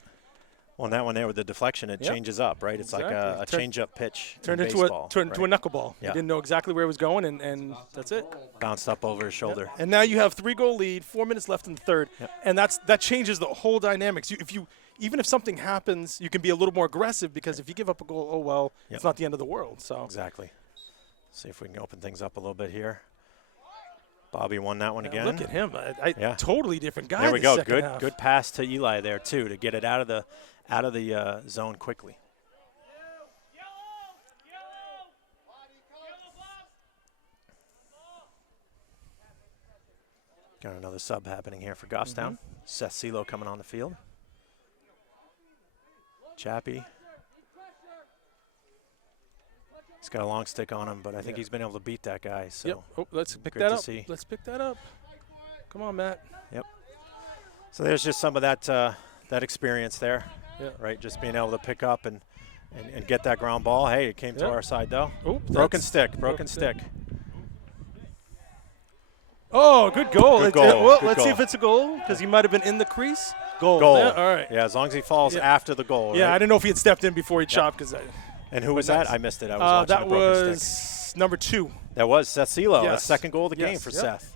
Well, and that one there with the deflection, it Yep. changes up, right? It's like a Exactly. change-up pitch Turned in into baseball. a knuckleball. Yeah. He didn't know exactly where it was going, and that's it. Bounced up over his shoulder. And now you have 3-goal lead, 4 minutes left in the third, Yep. and that changes the whole dynamics. Even if something happens, you can be a little more aggressive because if you give up a goal, oh well, Yep. it's not the end of the world. So Exactly. See if we can open things up a little bit here. Bobby won that one yeah, again. look at him, Yeah. totally different guy. There we the go. second half. Good pass to Eli there too to get it out of the zone quickly. Got another sub happening here for Goffstown. Seth Silo coming on the field. Chappie. He's got a long stick on him, but I think he's been able to beat that guy. So Yep. Oh, let's pick good that to up. see. Let's pick that up. Come on, Matt. Yep. So there's just some of that experience there, Yeah. right? Just being able to pick up and get that ground ball. Hey, it came to our side though. Oh, broken stick. Oh, good goal. Good goal. Well, Good let's see goal. if it's a goal because he might have been in the crease. Goal. Goal. Yeah, all right. Yeah, as long as he falls after the goal. Yeah, right? I didn't know if he had stepped in before he chopped because. And who was that? I missed it. I was watching that the broken was stick. number 2. That was Seth Silo. Yes. That's second goal of the game for Seth.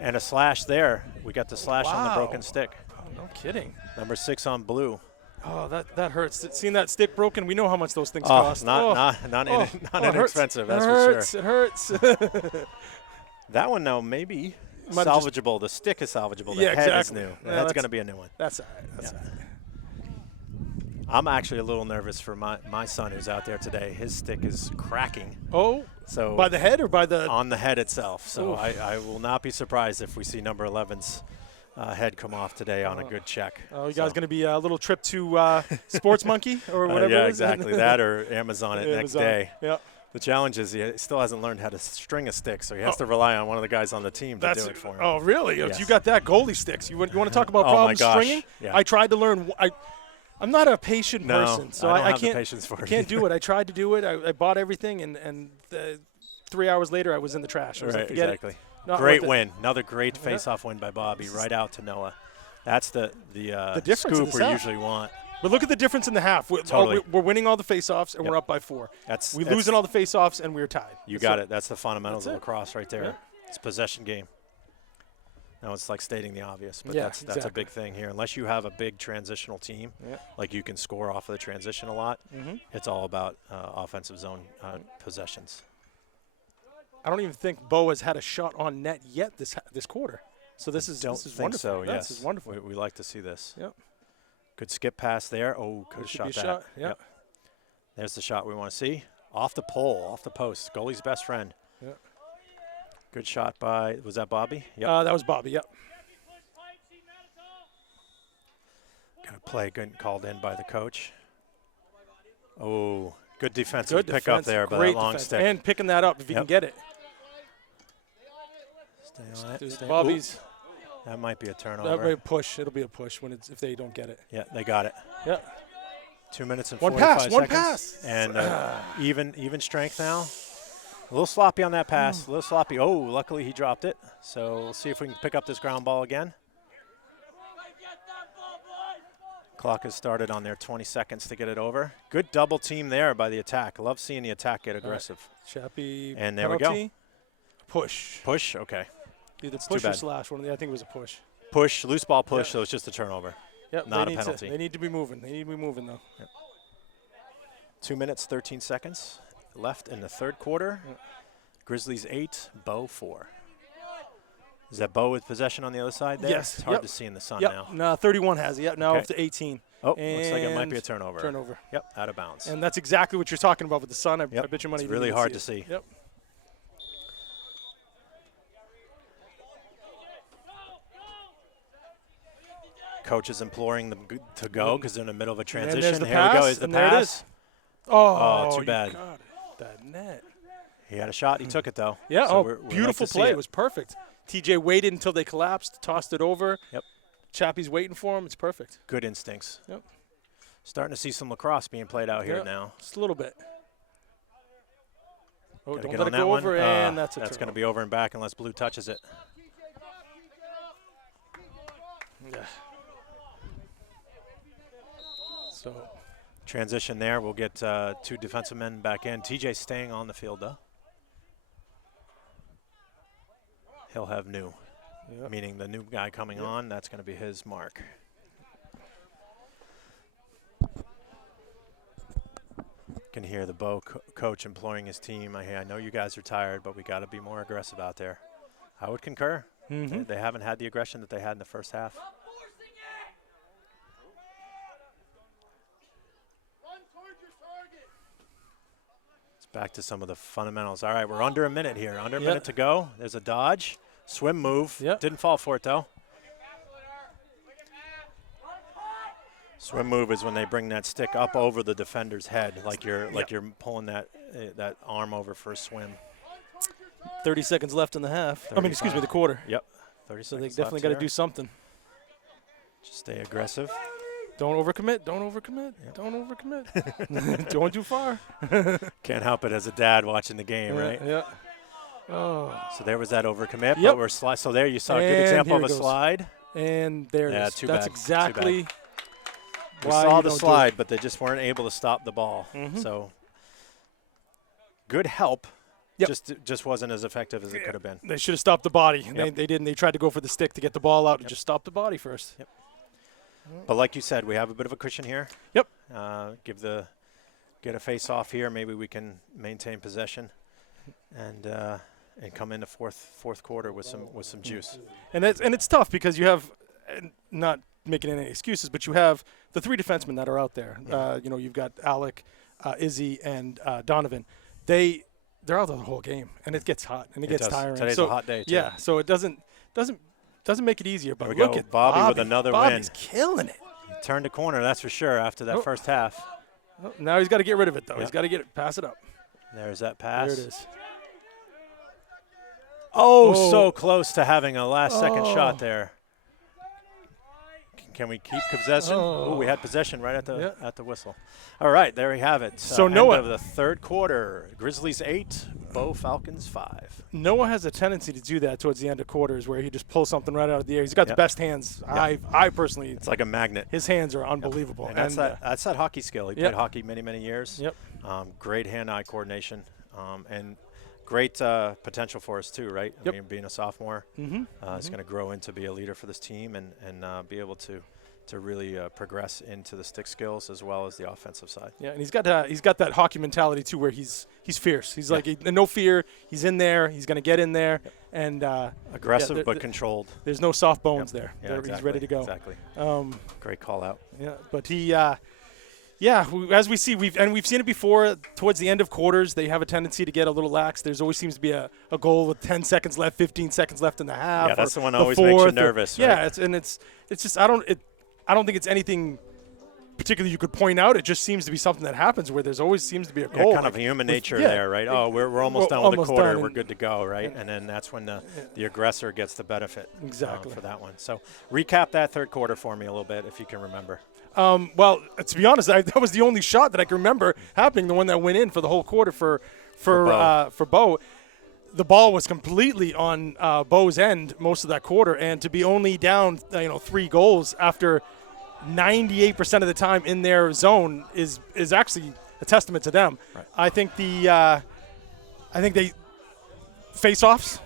And a slash there. We got the slash on the broken stick. Oh, no kidding. Number 6 on blue. Oh, that hurts. Seeing that stick broken, we know how much those things Oh, cost. not inexpensive, that's for sure. It hurts. That one, though, maybe Might have salvageable. The stick is salvageable. The Yeah, head exactly. is new. Yeah, That's that's- going to be a new one. That's all right. That's all right. I'm actually a little nervous for my son who's out there today. His stick is cracking. Oh, So by the head or by the? on the head itself. So Oof. I will not be surprised if we see number 11's head come off today on a good check. Oh, you guys going to be a little trip to Sports Monkey or whatever yeah, it is? exactly. That or Amazon it next day. Yeah. The challenge is he still hasn't learned how to string a stick, so he has to rely on one of the guys on the team to do it for him. Oh, really? Yes. You got that goalie sticks. You want to talk about Oh, my problems gosh. stringing? Yeah. I tried to learn. I'm not a patient No, person, so I don't I have the can't. patience for it Can't either. do it. I tried to do it. I bought everything, and 3 hours later, I was in the trash. I was like, Right, forget exactly. it. Not Great worth it. win. Another great face-off win by Bobby, right out to Noah. That's the difference in scoop this we half. usually want. But look at the difference in the half. Totally. We're winning all the face-offs, and we're up by 4. We're losing all the face-offs, and we're tied. You got it. That's the fundamentals of That's it. lacrosse right there. Yeah. It's a possession game. Now it's like stating the obvious, but Yeah, that's a exactly. big thing here. Unless you have a big transitional team, like you can score off of the transition a lot, it's all about offensive zone possessions. I don't even think Bo has had a shot on net yet this quarter. So this is Don't this is think wonderful. so, yes. This is wonderful. We like to see this. Yep. Good skip pass there. Oh, could have Should shot be a that. shot. Yep. There's the shot we want to see. Off the pole, off the post. Goalie's best friend. Yep. Good shot by, was that Bobby? Yep. That was Bobby. Yep. Got a play good called in by the coach. Oh, good defensive Good pick defense. up there by Great that long defense. stick. And picking that up if you can get it. Stay on it. There's Stay- Bobby's. Ooh, that might be a That turnover. way push. It'll be a push if they don't get it. Yeah, they got it. Yeah. 2 minutes and One 45 pass, seconds. one pass. And even strength now. A little sloppy on that pass. A little sloppy. Oh, luckily he dropped it. So we'll see if we can pick up this ground ball again. Clock has started on there. 20 seconds to get it over. Good double team there by the attack. Love seeing the attack get aggressive. Chappie. And there we penalty. go. Push. Push. Okay. Either too push or bad. slash. One of the, I think it was a push. Push. Loose ball push. Yeah. So it's just a turnover. Yep. Not they a penalty. They need to be moving. They need to be moving though. 2 minutes, 13 seconds left in the third quarter. Grizzlies 8, Bo 4. Is that Bo with possession on the other side there? Yes. It's hard Yep. to see in the sun Yep. now. No, 31 has it. Yep. Now Okay. up to 18. Oh, looks like it might be a And turnover. Turnover. Yep, out of bounds. And that's exactly what you're talking about with the sun. I Yep. bet you money. It's you didn't really even hard see to see. it. Yep. Coach is imploring them to go because they're in the middle of a And transition. there's the Here we go. pass, Is the and there it pass? is. Oh, too you bad. got it. That net. He had a shot. He took it though. Yeah. So Oh, we're like beautiful to see play. it. It was perfect. TJ waited until they collapsed, tossed it over. Yep. Chappie's waiting for him. It's perfect. Good instincts. Yep. Starting to see some lacrosse being played out here Yep. now. Just a little bit. Oh, Gotta don't get let on it that go one. over, and that's a That's going to turnover. be over and back unless Blue touches it. Yeah. So Transition there. We'll get 2 defensive men back in. TJ staying on the field though. He'll have new, Yep. meaning the new guy coming on, that's going to be his mark. Can hear the Bo coach imploring his team. Hey, I know you guys are tired, but we got to be more aggressive out there. I would concur. They haven't had the aggression that they had in the first half. It's back to some of the fundamentals. All right, we're under a minute here. Under a minute to go. There's a dodge. Swim move. Yep. Didn't fall for it, though. Swim move is when they bring that stick up over the defender's head, like you're pulling that arm over for a swim. 30 seconds left in the half. I mean, excuse me, the quarter. Yep. 30 So they seconds definitely got to do something. Just stay aggressive. Don't overcommit. Don't overcommit. Yep. Don't overcommit. Going too far. Can't help it as a dad watching the game, right? Yeah. Oh. So there was that overcommit. Yep. But we're so there you saw a good example of a slide. And there it is. Too That's bad. exactly We why saw you the don't slide, but they just weren't able to stop the ball. So good help. Yep. Just wasn't as effective as it could have been. They should have stopped the body. Yep. They didn't. They tried to go for the stick to get the ball out and just stop the body first. Yep. But like you said, we have a bit of a cushion here. Yep. Get a face off here. Maybe we can maintain possession, and come into fourth quarter with some juice. And it's tough because you have, not making any excuses, but you have the three defensemen that are out there. Yeah. You've got Alec, Izzy, and Donovan. They're out there the whole game, and it gets hot and it gets tiring. Today's a hot day too. Yeah, so it doesn't make it easier. But There we look go. at Bobby with another win. Bobby's killing it. He turned a corner, that's for sure, after that first half. Oh, now he's got to get rid of it, though. Yep. He's got to pass it up. There's that pass. There it is. Oh, so close to having a last-second shot there. Can we keep possession? Oh, we had possession right at the whistle. All right, there we have it. So end Noah, of the third quarter. Grizzlies 8, Bo Falcons 5. Noah has a tendency to do that towards the end of quarters, where he just pulls something right out of the air. He's got the best hands. I personally, it's like a magnet. His hands are unbelievable. And that's that hockey skill. He played hockey many years. Yep. Great hand-eye coordination, and great potential for us too, right? I mean, being a sophomore, he's going to grow into be a leader for this team and be able to really progress into the stick skills as well as the offensive side. Yeah, and he's got that hockey mentality too, where he's fierce. He's like no fear. He's in there. He's going to get in there and aggressive but controlled. There's no soft bones there. Yeah, exactly. He's ready to go. Exactly. Great call out. Yeah, but he. As we see, we've seen it before. Towards the end of quarters, they have a tendency to get a little lax. There's always seems to be a goal with 10 seconds left, 15 seconds left in the half. Yeah, that's the one always makes you nervous. Right? Yeah, it's just I don't think it's anything particularly you could point out. It just seems to be something that happens where there's always seems to be a goal. Yeah, kind of human nature there, right? Oh, we're almost done with the quarter. We're good to go, right? And then that's when the aggressor gets the benefit for that one. So recap that third quarter for me a little bit, if you can remember. Well, to be honest, that was the only shot that I can remember happening, the one that went in for the whole quarter for Bo. The ball was completely on Bo's end most of that quarter, and to be only down 3 goals after 98% of the time in their zone is actually a testament to them. Right. I think they face-offs.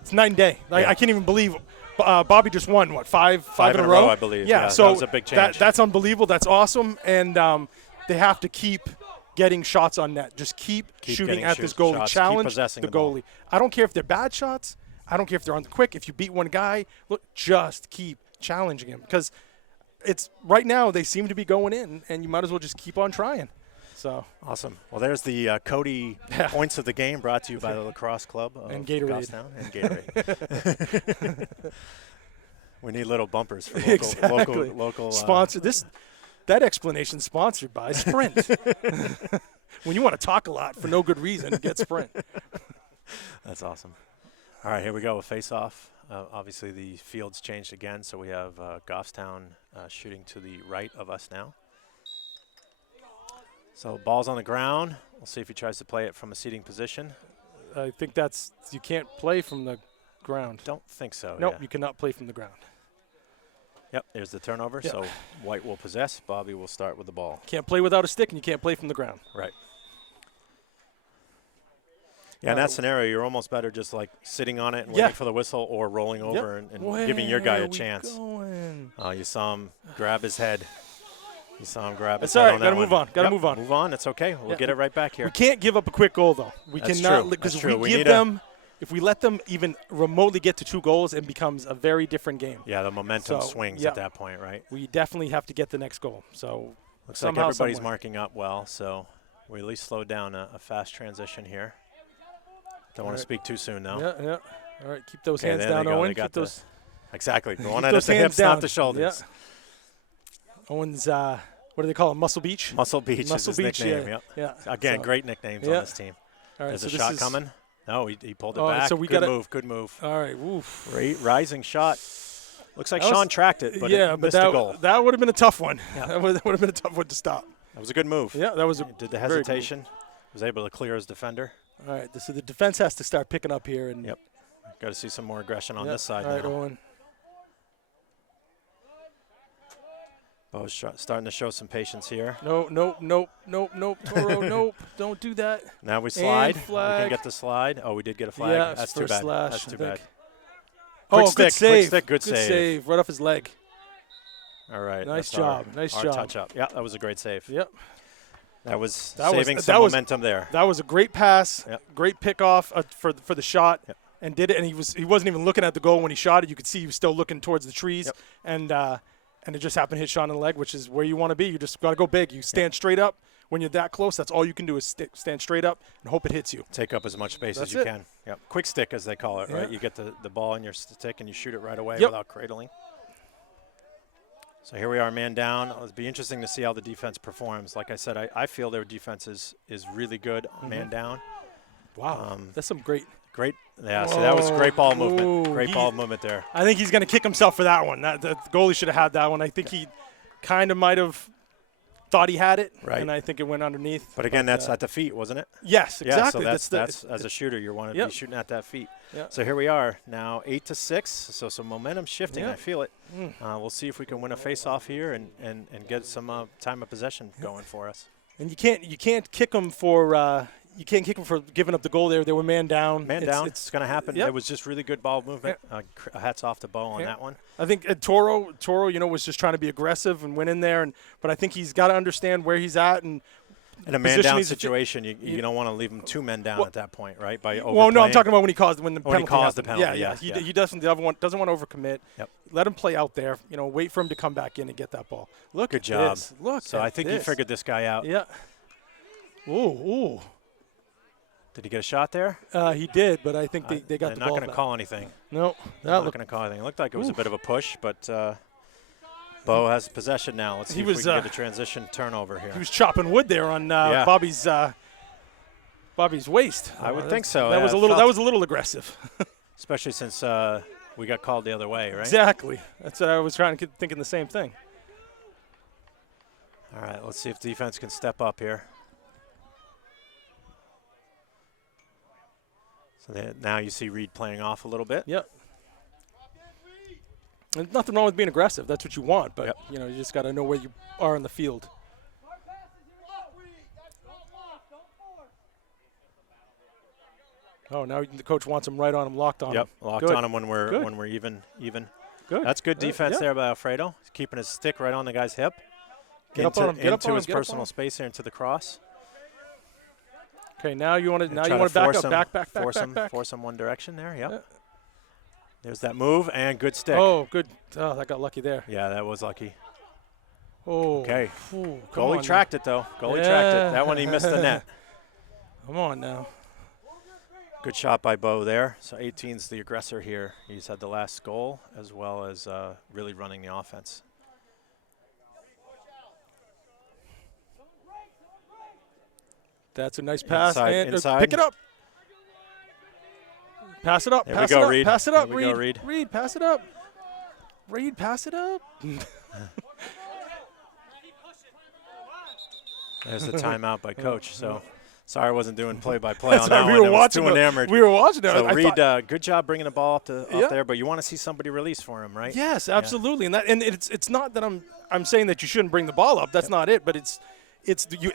It's night and day. I can't even believe Bobby just won five in a row, I believe. Yeah, so that was a big change. That's unbelievable. That's awesome, and they have to keep getting shots on net. Just keep shooting at this goalie. Shots. Challenge the goalie. I don't care if they're bad shots. I don't care if they're on the quick. If you beat one guy, look, just keep challenging him, because it's right now they seem to be going in, and you might as well just keep on trying. So awesome. Well, there's the Cody points of the game, brought to you by the Lacrosse Club and Gatorade. Goffstown and Gatorade. We need little bumpers for local sponsor. That explanation sponsored by Sprint. When you want to talk a lot for no good reason, get Sprint. That's awesome. All right, here we go with face-off. Obviously, the field's changed again, so we have Goffstown shooting to the right of us now. So ball's on the ground. We'll see if he tries to play it from a seating position. I think you can't play from the ground. Don't think so. Nope, you cannot play from the ground. Yep, there's the turnover. Yep. So White will possess. Bobby will start with the ball. Can't play without a stick, and you can't play from the ground. Right. Yeah, in that scenario, you're almost better just like sitting on it and waiting for the whistle, or rolling over and giving your guy a chance. You saw him grab his head. You saw him grab his head. It's all right. Got to move on. Got to move on. Move on. It's okay. We'll get it right back here. We can't give up a quick goal, though. We cannot, because if we let them even remotely get to 2 goals, it becomes a very different game. Yeah, the momentum swings at that point, right? We definitely have to get the next goal. So looks like everybody's marking up well, so we at least slowed down a fast transition here. Don't want to speak too soon, though. Yeah. All right, keep those Okay, hands there down, they go. Owen. They got Keep those. Exactly. The one Keep at those the hands hips, down. not the shoulders. Yeah. Owen's, what do they call him? Muscle Beach? Muscle Beach Muscle is his Beach, nickname. yeah. Again, So, great nicknames yeah. on this team. All right, There's so a this shot is, coming. No, he pulled it Oh, back. so we good gotta- move. Good move. All right, woof. Great rising shot. Looks like That was- Sean tracked it, but yeah, it but missed the goal. that would have been a tough one. Yeah. That would have been a tough one to stop. That was a good move. Yeah, that was a He did the very good move. hesitation. Was able to clear his defender. All right, so the defense has to start picking up here. And Yep. Got to see some more aggression on Yep. this side All right, now. Owen. Bo's starting to show some patience here. Nope. Toro, nope. Don't do that. Now we slide. We flag. can get the slide. Oh, we did get a flag. Yeah, That's too first bad. slash, That's I too think. bad. Oh, Quick good stick, save. quick stick, good Good save. save. Right off his leg. All right. Nice that's our- job, nice our job. touch up. Yeah, that was a great save. Yep. That was That was- saving that some was- momentum there. That was a great pass. Yep. Great pickoff for the shot. Yep. And did it. And he wasn't even looking at the goal when he shot it. You could see he was still looking towards the trees. Yep. And it just happened to hit Sean in the leg, which is where you want to be. You just got to go big. You stand straight up. When you're that close, that's all you can do is stand straight up and hope it hits you. Take up as much space That's as you it. can. Yep. Quick stick, as they call it, right? Yeah. You get the ball in your stick and you shoot it right away Yep. without cradling. So here we are, man down. It'll be interesting to see how the defense performs. Like I said, I feel their defense is really good, man down. Wow. That's some great. Great. Yeah, so that was great ball movement. Ooh, Great ball movement there. I think he's going to kick himself for that one. The goalie should have had that one. I think he kind of might have thought he had it, Right. and I think it went underneath. But again, that's at the feet, wasn't it? Yes, exactly. Yeah, so that's as a shooter, you want to Yep. be shooting at that feet. Yep. So here we are now, 8-6. So some momentum shifting. Yep. I feel it. We'll see if we can win a face-off here and get some time of possession going for us. And you can't kick him for giving up the goal there. They were man down. Man down. It's going to happen. Yep. It was just really good ball movement. Hats off to Bo on that one. I think Toro, was just trying to be aggressive and went in there, but I think he's got to understand where he's at and. In a man position down he's- situation, you don't want to leave him two men down at that point, right? By Well, no, I'm overplaying. talking about when the penalty When he caused the happened. penalty, Yeah. yeah. He doesn't want to overcommit. Yep. Let him play out there. Wait for him to come back in and get that ball. Look, Good at job. this. Look. So at I think he this. figured this guy out. Yeah. Ooh. Did he get a shot there? He did, but I think they got I'm the not ball going to back. call anything. No, I'm not going to call anything. It looked like it was a bit of a push, but Bo has possession now. Let's see if we can get a transition turnover here. He was chopping wood there on Bobby's waist. I would think so. That Yeah, was a it little. felt- That was a little aggressive. Especially since we got called the other way, right? Exactly. That's what I was trying to thinking the same thing. All right, let's see if defense can step up here. So now you see Reed playing off a little bit. Yep. There's nothing wrong with being aggressive. That's what you want, but Yep. you just got to know where you are in the field. Oh, now the coach wants him right on him, locked on him. Yep, locked Good. on him when we're Good. even. Good. That's good defense Yeah. there by Alfredo. He's keeping his stick right on the guy's hip. Get up on him, get up into on him, his get up on personal him. space here into the cross. Okay, now you want to Try to back force up, him- back. Force him one direction there. Yep. Yeah. There's that move and good stick. Oh, good. Oh, that got lucky there. Yeah, that was lucky. Oh. Okay. Ooh, come on Goalie tracked it though. Goalie tracked Yeah. it. That one he missed the net. Come on now. Good shot by Bo there. So 18's the aggressor here. He's had the last goal as well as really running the offense. That's a nice pass. Inside. Pick it up. Pass it up. There we pass go, it up. Reed. Pass it up, There we go, Reed. Reed, pass it up. Reed, pass it up. There's the timeout by coach. So sorry I wasn't doing play-by-play on That's that why one. I was too enamored. We were watching it. So I Reed, thought- good job bringing the ball up Yeah. there, but you want to see somebody release for him, right? Yes, absolutely. And it's not that I'm saying that you shouldn't bring the ball up. That's not it. But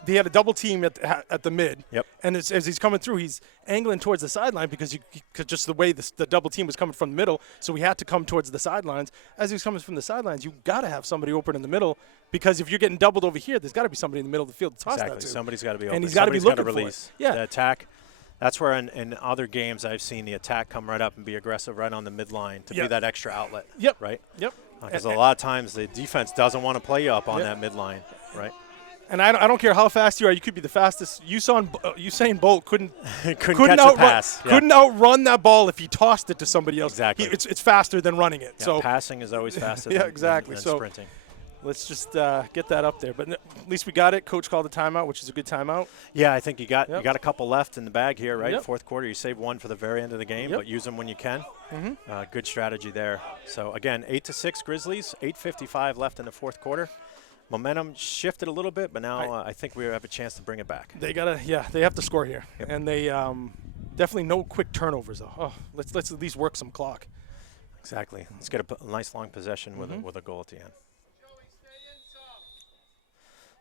they had a double team at the mid. Yep. And as he's coming through, he's angling towards the sideline because just the way the double team was coming from the middle. So we had to come towards the sidelines. As he was coming from the sidelines, you got to have somebody open in the middle because if you're getting doubled over here, there's got to be somebody in the middle of the field to toss Exactly. that to. Somebody's got to be open. And he's got to be Somebody's looking gotta for release. it. Yeah. The attack. That's where in other games I've seen the attack come right up and be aggressive right on the midline to be Yep. that extra outlet. Yep. Right? Yep. Because a lot of times the defense doesn't want to play you up on Yep. that midline, right? And I don't care how fast you are. You could be the fastest. Usain Bolt couldn't catch a pass. Yeah. Couldn't outrun that ball if he tossed it to somebody else. Exactly. It's faster than running it. Yeah, so passing is always faster yeah, than, exactly. than So sprinting. let's just get that up there. But at least we got it. Coach called a timeout, which is a good timeout. Yeah, I think you got a couple left in the bag here, right? Yep. Fourth quarter, you save one for the very end of the game, but use them when you can. Good strategy there. So again, 8-6 Grizzlies, 8:55 left in the fourth quarter. Momentum shifted a little bit, but now I think we have a chance to bring it back. They have to score here, and they definitely no quick turnovers though. Oh, let's at least work some clock. Exactly. Let's get a nice long possession with a goal at the end.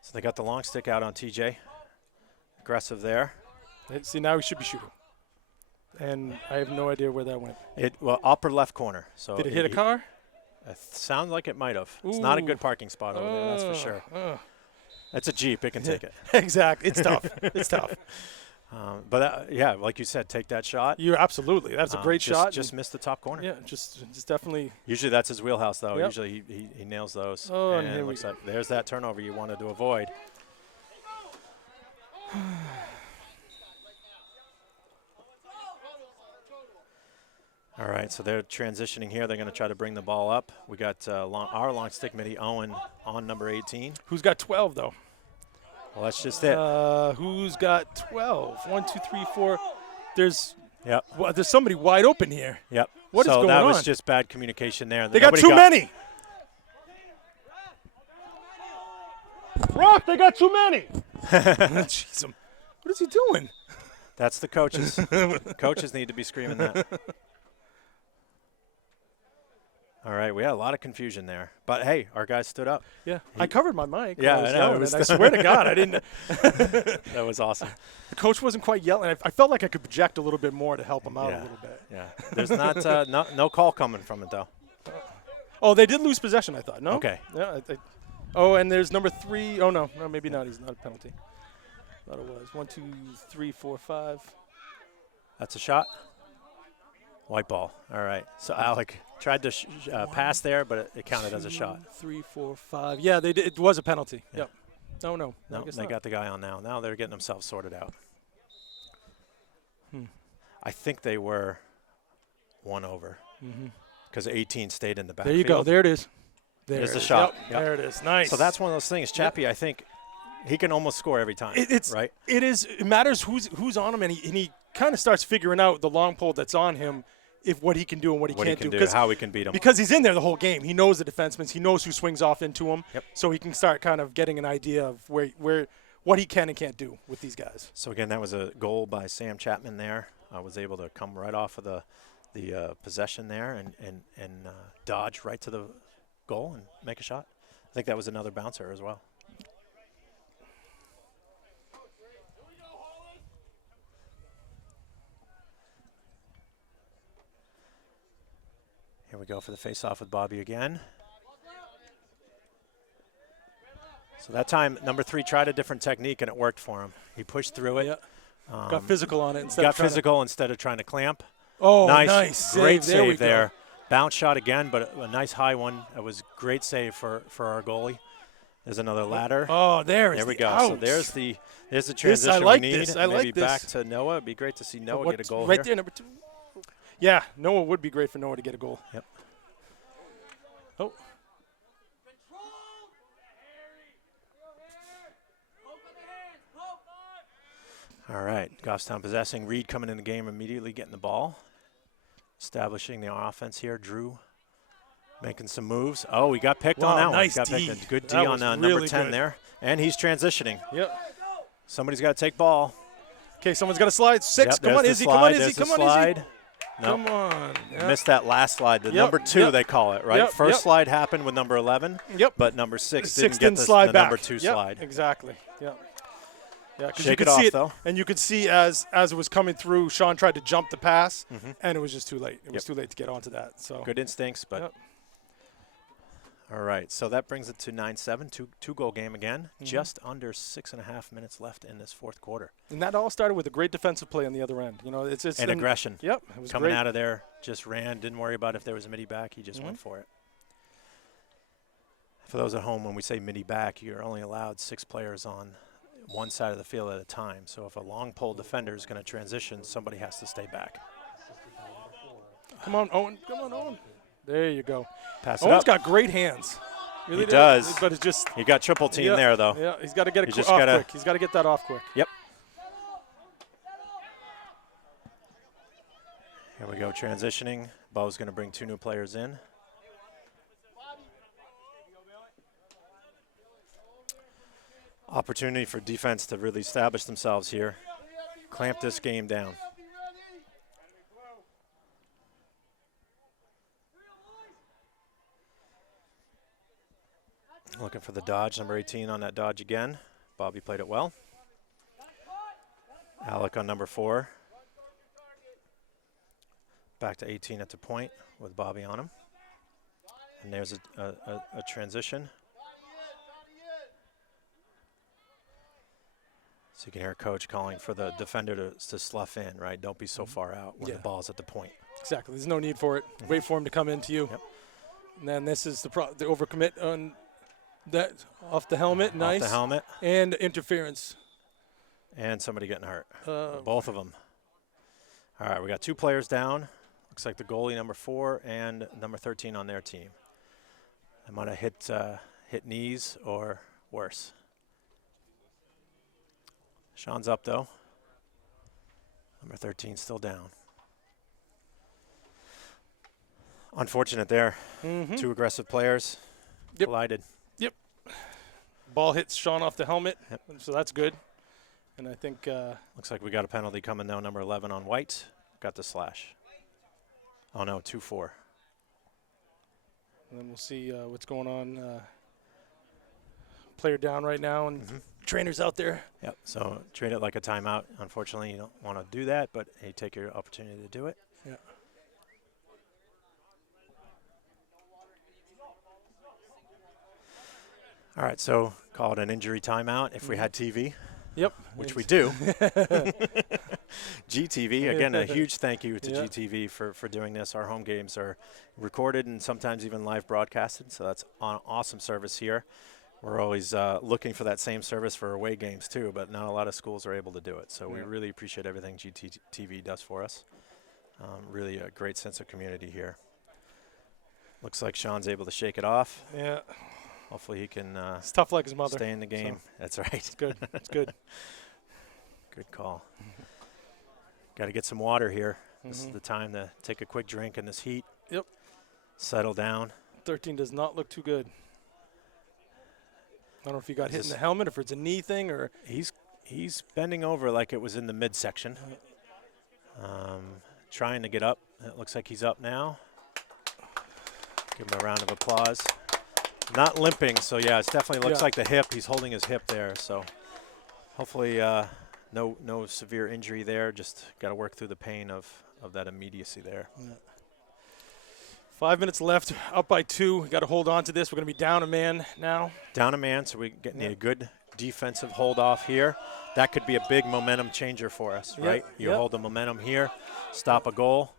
So they got the long stick out on TJ. Aggressive there. See, now he should be shooting, and I have no idea where that went. Well, upper left corner. So did it hit a car? It sounds like it might have. It's not a good parking spot over there, that's for sure. It's a Jeep. It can take it. Exactly. It's tough. It's tough. But like you said, take that shot. Absolutely. That's a great shot. Just missed the top corner. Yeah, just definitely. Usually that's his wheelhouse, though. Yep. Usually he nails those. Oh, and here it looks like there's that turnover you wanted to avoid. All right, so they're transitioning here. They're going to try to bring the ball up. We got our long stick midi, Owen, on number 18. Who's got 12, though? Well, that's just it. Who's got 12? 1, 2, 3, 4. There's somebody wide open here. Yep. What is going on? So that was just bad communication there. They got too many. Rock, they got too many. Jeez, what is he doing? That's the coaches. Coaches need to be screaming that. All right, we had a lot of confusion there. But, hey, our guys stood up. Yeah, I covered my mic. Yeah, I know. I swear to God, I didn't. That was awesome. The coach wasn't quite yelling. I felt like I could project a little bit more to help him out a little bit. Yeah, there's not no call coming from it, though. Oh, they did lose possession, I thought. No? Okay. Yeah. And there's number 3. Oh, no, maybe not. He's not a penalty. I thought it was. 1, 2, 3, 4, 5. That's a shot. White ball. All right. So Alec tried to pass there, but it counted as a shot. 3, 4, 5. Yeah, they did. It was a penalty. Yeah. Yep. No, they got the guy on now. Now they're getting themselves sorted out. I think they were one over because 18 stayed in the backfield. There you go. There it is. There's the shot. Yep. There it is. Nice. So that's one of those things. Chappie, I think he can almost score every time. Right? It matters who's on him, and he kind of starts figuring out the long pole that's on him, if what he can do and what he can't do. How he can beat him. Because he's in there the whole game. He knows the defensemen. He knows who swings off into him. Yep. So he can start kind of getting an idea of what he can and can't do with these guys. So, again, that was a goal by Sam Chapman there. I was able to come right off of the possession there and dodge right to the goal and make a shot. I think that was another bouncer as well. Here we go for the face-off with Bobby again. So that time, number 3 tried a different technique, and it worked for him. He pushed through it. Yeah. Got physical on it instead instead of trying to clamp. Oh, nice. Great save there. Bounce shot again, but a nice high one. It was a great save for our goalie. There's another ladder. Oh, there we go. Ouch. So there's the transition we need. Maybe back to Noah. It'd be great to see Noah get a goal right there, number 2. Yeah, Noah would be great for Noah to get a goal. Yep. Oh. All right, Goffstown possessing. Reed coming in the game immediately, getting the ball. Establishing the offense here. Drew making some moves. Oh, he got picked on that nice one. D. Good D on number 10 there. And he's transitioning. Yep. Somebody's got to take ball. Okay, someone's got to slide. 6. Yep, Come on, Izzy. Come on, Izzy. Come on, Izzy. Nope. Come on. Yep. Missed that last slide. The number 2, they call it, right? First slide happened with number 11. Yep. But number 6 didn't get slide the back. number 2 slide. Exactly. Yep. Yeah, because you could see it, though. And you could see as it was coming through, Sean tried to jump the pass, and it was just too late. It was too late to get onto that. So good instincts, but all right. So that brings it to 9-7, two-goal game again. Just under 6.5 minutes left in this fourth quarter. And that all started with a great defensive play on the other end. You know, it's and aggression. Yep, it was coming great. out of there, just ran, didn't worry about if there was a midi back. He just went for it. For those at home, when we say midi back, you're only allowed 6 players on one side of the field at a time. So if a long pole defender is going to transition, somebody has to stay back. Come on, Owen. Come on, Owen. There you go. Pass it Owen's up. got great hands. Really He does. But it's just. He got triple team there, though. Yeah, he's got to get it He off just gotta- quick. He's got to get that off quick. Yep. Here we go, transitioning. Bo's going to bring 2 new players in. Opportunity for defense to really establish themselves here. Clamp this game down. Looking for the dodge, number 18 on that dodge again. Bobby played it well. Alec on number 4. Back to 18 at the point with Bobby on him. And there's a transition. So you can hear Coach calling for the defender to slough in, right? Don't be so far out when the ball's at the point. Exactly. There's no need for it. Wait for him to come into you. Yep. And then this is the overcommit on that off the helmet. Nice. Off the helmet. And interference. And somebody getting hurt. Both of them. All right, we got 2 players down. Looks like the goalie, number 4, and number 13 on their team. They might have hit knees or worse. Sean's up, though. Number 13 still down. Unfortunate there. 2 aggressive players collided. Yep. Ball hits Sean off the helmet, so that's good. And I think looks like we got a penalty coming now. Number 11 on White got the slash. Oh no, 2-4. And then we'll see what's going on. Player down right now, and trainers out there. Yep. So treat it like a timeout. Unfortunately, you don't want to do that, but hey, take your opportunity to do it. Yeah. All right. So call it an injury timeout if we had TV. Yep. Which we do. GTV, again, a huge thank you to GTV for doing this. Our home games are recorded and sometimes even live broadcasted, so that's an awesome service here. We're always looking for that same service for away games too, but not a lot of schools are able to do it. So we really appreciate everything GTV does for us. Really a great sense of community here. Looks like Sean's able to shake it off. Yeah. Hopefully he can it's tough like his mother. Stay in the game. So that's right. It's good. It's good. Good call. Got to get some water here. This is the time to take a quick drink in this heat. Yep. Settle down. 13 does not look too good. I don't know if he got hit in the helmet, if it's a knee thing, or he's bending over like it was in the midsection. Trying to get up. It looks like he's up now. Give him a round of applause. Not limping, so yeah, it definitely looks like the hip. He's holding his hip there, so hopefully no severe injury there. Just got to work through the pain of that immediacy there. Yeah. 5 minutes left, up by 2. Got to hold on to this. We're going to be down a man now. Down a man, so we need a good defensive hold off here. That could be a big momentum changer for us, right? You hold the momentum here, stop a goal.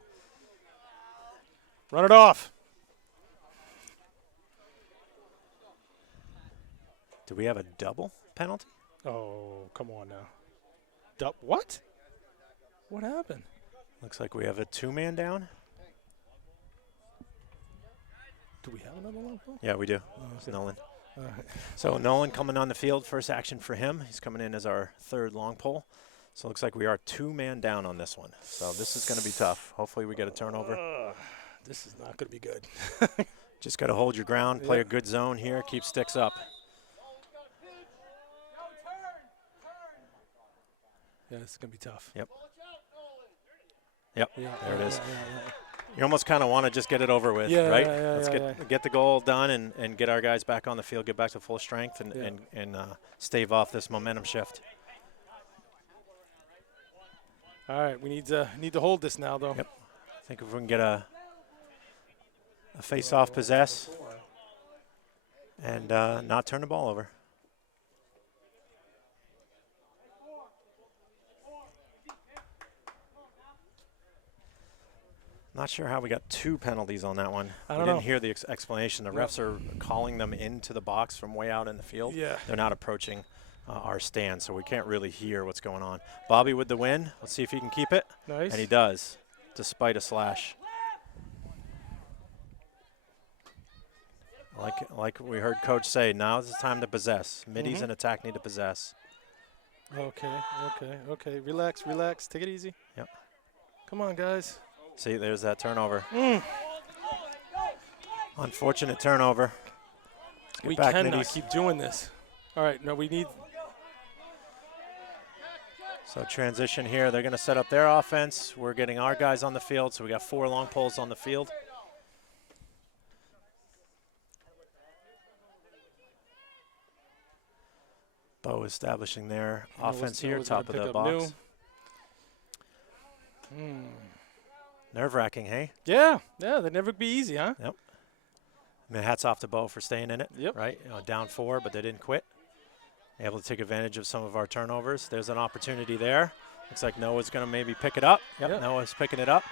Run it off. Do we have a double penalty? Oh, come on now. What? What happened? Looks like we have a 2-man down. Do we have another long ball? Yeah, we do. Okay. Nolan. All right. So Nolan coming on the field, first action for him. He's coming in as our 3rd long pole. So it looks like we are 2-man down on this one. So this is going to be tough. Hopefully we get a turnover. This is not going to be good. Just got to hold your ground, play a good zone here, keep sticks up. Yeah, this is going to be tough. Yep. Yeah, there it is. Yeah. You almost kind of want to just get it over with, right? Let's get the goal done and get our guys back on the field, get back to full strength, and stave off this momentum shift. All right, we need to hold this now, though. Yep. I think if we can get a face-off possess and not turn the ball over. Not sure how we got 2 penalties on that one. I We don't didn't know. hear the explanation. The refs are calling them into the box from way out in the field. Yeah. They're not approaching our stand, so we can't really hear what's going on. Bobby with the win. Let's see if he can keep it. Nice. And he does, despite a slash. Like we heard Coach say, now is the time to possess. Middies in attack need to possess. Okay. Relax. Take it easy. Yep. Come on, guys. See, there's that turnover. Unfortunate turnover. We back, cannot middies. keep doing this. All right, no, we need. So transition here. They're going to set up their offense. We're getting our guys on the field, so we got 4 long poles on the field. Bo establishing their offense here, top of the box. Nerve-wracking, hey? Yeah, they'd never be easy, huh? Yep. I mean, hats off to Bo for staying in it. Yep. Right? Down 4, but they didn't quit. Able to take advantage of some of our turnovers. There's an opportunity there. Looks like Noah's going to maybe pick it up. Yep, Noah's picking it up.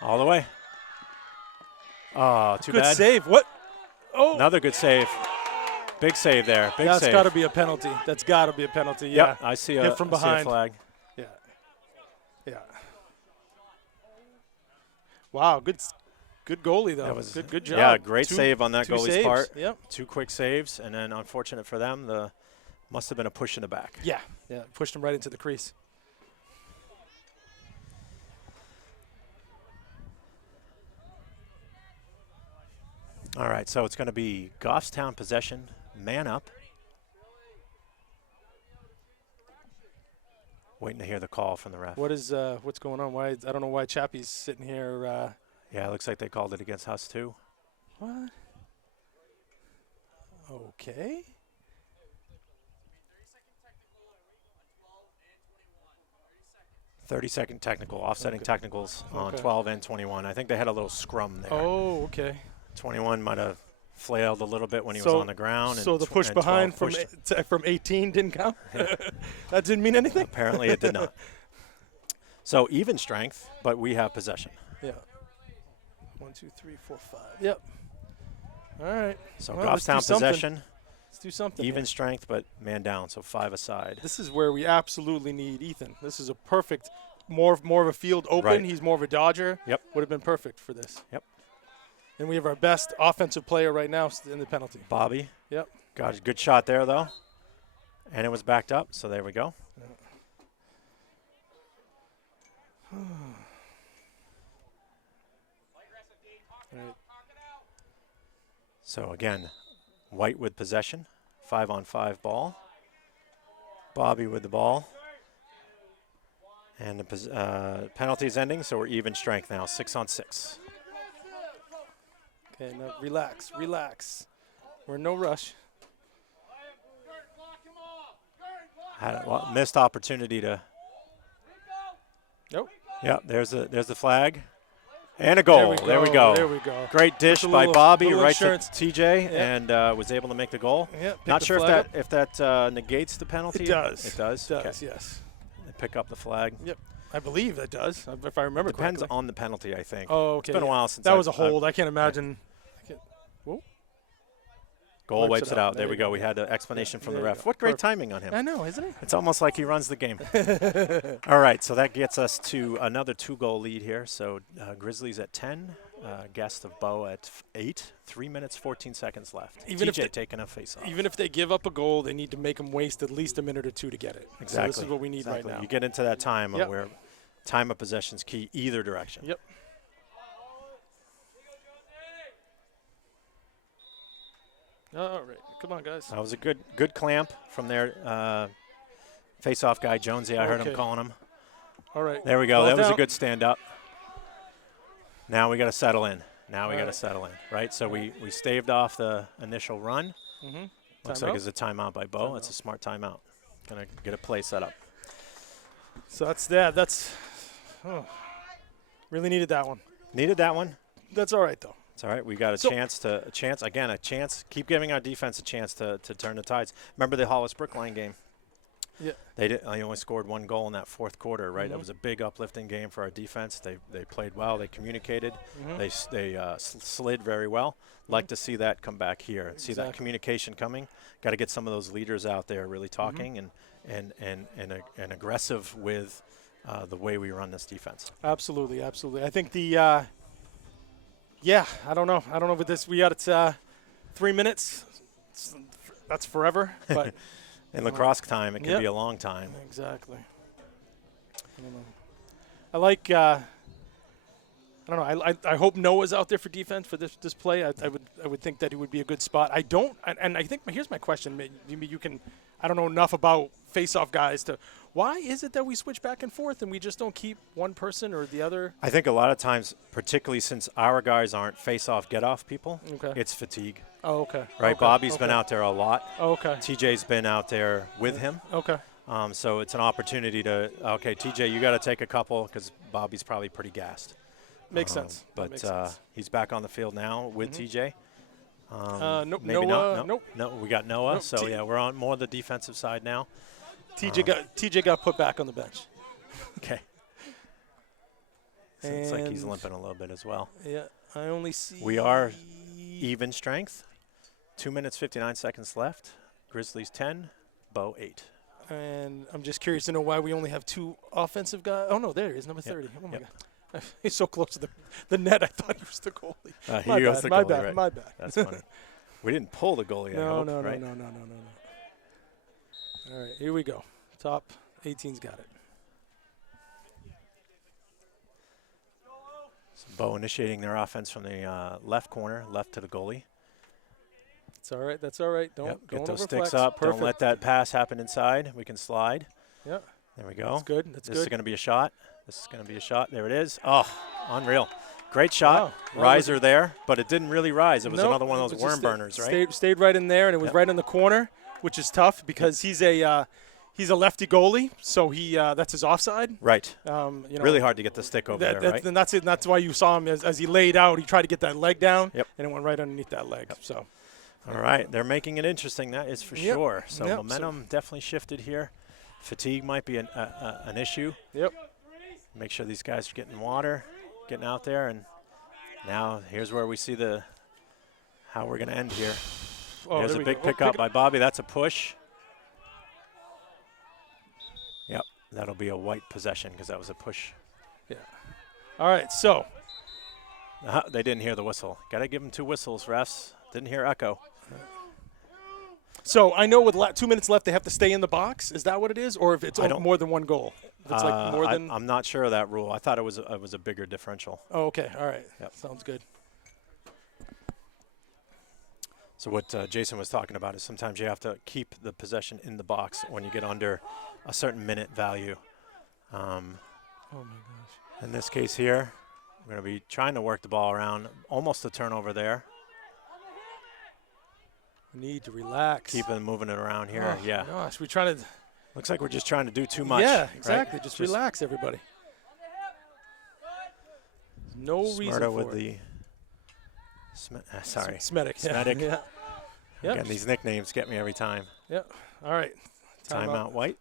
All the way. Oh, too bad. Good save. What? Oh. Another good save. Big save there. Big save. That's got to be a penalty. That's got to be a penalty. Yeah. Yep, I see Hit from behind. I see a flag. Yeah. Wow, good goalie though. That was good job. Yeah, great save on that goalie's saves. part. Yep. 2 quick saves, and then unfortunate for them, must have been a push in the back. Yeah, pushed him right into the crease. All right, so it's going to be Goffstown possession, man up. Waiting to hear the call from the ref. What's going on? Why I don't know why Chappie's sitting here. Yeah, it looks like they called it against us too. What? Okay. 30-second technical, offsetting technicals on 12 and 21. I think they had a little scrum there. Oh, okay. 21 might have flailed a little bit when he was on the ground. So the push behind from 18 didn't count? That didn't mean anything? Apparently it did not. So even strength, but we have possession. Yeah. 1, 2, 3, 4, 5. Yep. All right. So Goffstown possession. Let's do something. Even strength, but man down, so 5 aside. This is where we absolutely need Ethan. This is a perfect, more of a field open. Right. He's more of a dodger. Yep. Would have been perfect for this. Yep. And we have our best offensive player right now in the penalty. Bobby. Yep. Got a good shot there, though. And it was backed up, so there we go. Right. So again, White with possession, 5-on-5 ball. Bobby with the ball. And the penalty's ending, so we're even strength now, 6-on-6. Okay, now relax. We're in no rush. Had a missed opportunity to. Nope. Yep, there's the flag. And a goal. There we go. There we go. Great dish by Bobby right insurance. to TJ, and was able to make the goal. Yep, Not sure if that negates the penalty. It does. It does? It does, yes. They pick up the flag. Yep. I believe it does, if I remember Depends correctly. on the penalty, I think. Oh, okay. It's been a while since that was a hold. I can't imagine. Whoa. Goal wipes it out. There we go. We had an explanation from the ref. What great timing on him. I know, isn't it? It's almost like he runs the game. All right, so that gets us to another 2-goal lead here. So Grizzlies at 10, guest of Bo at 8, 3 minutes, 14 seconds left. Even if TJ taking a face-off. Even if they give up a goal, they need to make them waste at least a minute or 2 to get it. Exactly. So this is what we need right now. You get into that time where time of possession is key either direction. Yep. All right, come on, guys. That was a good clamp from their face-off guy, Jonesy. I heard him calling him. All right. There we go. That was down. a good stand-up. Now we got to settle in. Right? So we staved off the initial run. Mm-hmm. Looks like it's a timeout by Bo. It's a smart timeout. Going to get a play set up. So that's that. Really needed that one. Needed that one. That's all right, though. It's all right. We got a chance. Keep giving our defense a chance to turn the tides. Remember the Hollis Brookline game? Yeah. They only scored 1 goal in that fourth quarter, right? That was a big uplifting game for our defense. They played well. They communicated. They slid very well. Like to see that come back here and see that communication coming. Got to get some of those leaders out there really talking and aggressive with the way we run this defense. Absolutely, absolutely. I think I don't know. I don't know with this. We got 3 minutes. That's forever. But in lacrosse time, it can be a long time. Exactly. I don't know. I like. I don't know. I hope Noah's out there for defense for this play. I would think that he would be a good spot. I don't. And I think here's my question. Maybe you can. I don't know enough about face-off guys to. Why is it that we switch back and forth and we just don't keep one person or the other? I think a lot of times, particularly since our guys aren't face-off, get-off people, it's fatigue. Oh, okay. Right, okay. Bobby's been out there a lot. Oh, okay. TJ's been out there with him. Okay. So it's an opportunity to, TJ, you got to take a couple because Bobby's probably pretty gassed. Makes sense. But makes sense. He's back on the field now with TJ. Nope. Maybe Noah, not. No, we got Noah. Nope. So, we're on more the defensive side now. TJ got put back on the bench. Okay. So it's like he's limping a little bit as well. Yeah, I only see. We are even strength. 2 minutes, 59 seconds left. Grizzlies 10, Bo 8. And I'm just curious to know why we only have 2 offensive guys. Oh, no, there he is, number 30. Oh, my God. He's so close to the net, I thought he was the goalie. He was the goalie, right. My bad. That's funny. We didn't pull the goalie, I hope, no. right? No. All right, here we go. Top 18's got it. So Bo initiating their offense from the left corner, left to the goalie. That's all right. Don't get those overflex. sticks up. Perfect. Don't let that pass happen inside. We can slide. Yeah. There we go. That's good. This is going to be a shot. There it is. Oh, unreal. Great shot. Wow. Riser there, but it didn't really rise. It was another one of those worm burners, right? Stayed right in there, and it was right in the corner, which is tough because he's a lefty goalie, so that's his offside. Right. Really hard to get the stick over there, right? And that's it. And that's why you saw him as he laid out. He tried to get that leg down, and it went right underneath that leg. Yep. So. All right, they're making it interesting. That is for sure. So Yep. momentum definitely shifted here. Fatigue might be an issue. Yep. Make sure these guys are getting water, getting out there, and now here's where we see how we're going to end here. Oh, there's a big pickup by Bobby. That's a push. Yep, that'll be a white possession because that was a push. Yeah. All right, so. They didn't hear the whistle. Got to give them 2 whistles, refs. Didn't hear echo. So I know with 2 minutes left, they have to stay in the box. Is that what it is, or if it's more than 1 goal? If it's like more than. I'm not sure of that rule. I thought it was a bigger differential. Oh, okay. All right. Yep. Sounds good. So what Jason was talking about is sometimes you have to keep the possession in the box when you get under a certain minute value. Oh my gosh. In this case here, we're going to be trying to work the ball around. Almost a turnover there. Need to relax. Keeping moving it around here. Oh, yeah. Gosh, we're trying to. Looks like we're just trying to do too much. Yeah, exactly. Right? Just relax, everybody. No reason for with it. Sorry. Smetic. Smetic. Yeah. Yep. Again, these nicknames get me every time. Yeah. All right. Timeout White.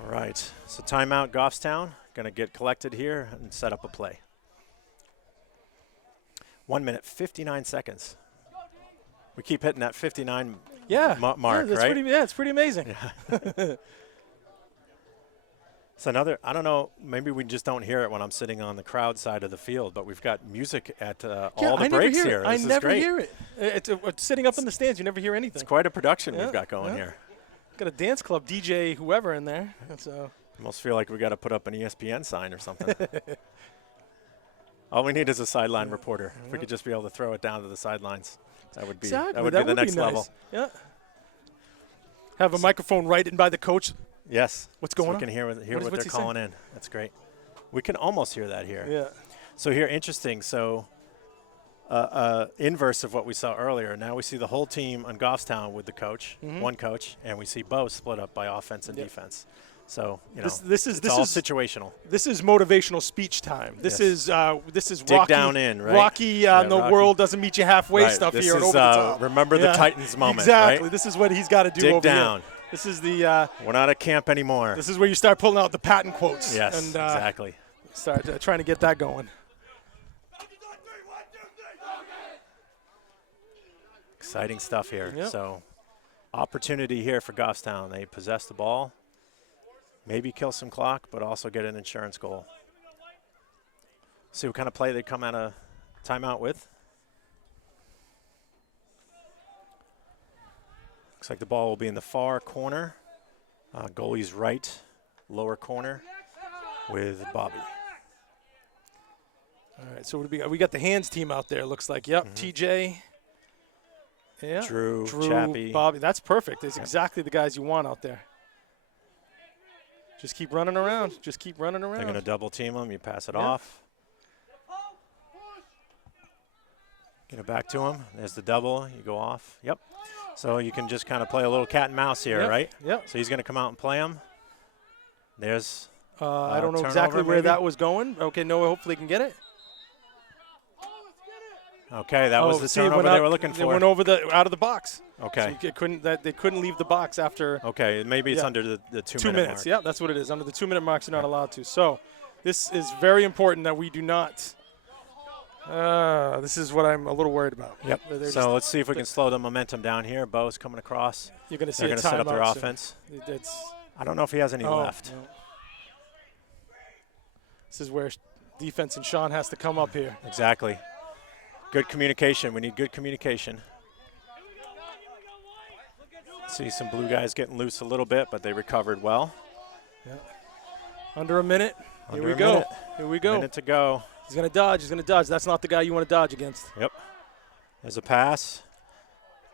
All right. So timeout Goffstown. Going to get collected here and set up a play. 1 minute, 59 seconds. We keep hitting that 59 mark, that's right? It's pretty amazing. Yeah. It's another, I don't know, maybe we just don't hear it when I'm sitting on the crowd side of the field, but we've got music at all the breaks here. I never great. hear it. It's sitting up in the stands, you never hear anything. It's quite a production we've got going here. Got a dance club DJ, whoever in there. Almost feel like we got to put up an ESPN sign or something. All we need is a sideline reporter. If we could just be able to throw it down to the sidelines, that would be that would be the next level. Yeah. Have a microphone right in by the coach. Yes. What's going on? We can hear what they're calling in. That's great. We can almost hear that here. Yeah. So here, interesting. So inverse of what we saw earlier. Now we see the whole team on Goffstown with the coach, one coach, and we see both split up by offense and defense. So this is all situational. This is motivational speech time. This is Dig Rocky, down in, right? Rocky, the world doesn't meet you halfway stuff this here. Is, and over the top. Remember the Titans moment, exactly. right? This is what he's got to do. Dig over down. Here. This is the. We're not at camp anymore. This is where you start pulling out the patent quotes. Yes, and, exactly. Start trying to get that going. Exciting stuff here. Yep. So, opportunity here for Goffstown. They possess the ball, maybe kill some clock, but also get an insurance goal. See what kind of play they come out of timeout with. Looks like the ball will be in the far corner. Goalie's right, lower corner with Bobby. All right, so what do we got the hands team out there, looks like. Yep, TJ. Yeah. Drew, Chappie. Bobby. That's perfect. That's exactly the guys you want out there. Just keep running around. Just keep running around. They're going to double team them. You pass it off. Get it back to him. There's the double. You go off. Yep. So you can just kind of play a little cat and mouse here, right? Yep. So he's going to come out and play him. There's I don't know exactly where that was going. Okay, Noah hopefully can get it. Okay, that was the turnover they were looking for. They went over out of the box. Okay. So they couldn't leave the box after. Okay, maybe it's under the 2 minute minutes. mark. Yeah, that's what it is. Under the 2 minute marks, you're not allowed to. So this is very important that we do not. This is what I'm a little worried about. Yep. So let's see if we can slow the momentum down here. Bo's coming across. You're going to see They're going to set up their offense. I don't know if he has any left. No. This is where defense and Sean has to come up here. Exactly. Good communication. We need good communication. See some blue guys getting loose a little bit, but they recovered well. Yeah. Under a minute. Here we go. Here we go. Minute to go. He's going to dodge. He's going to dodge. That's not the guy you want to dodge against. Yep. There's a pass.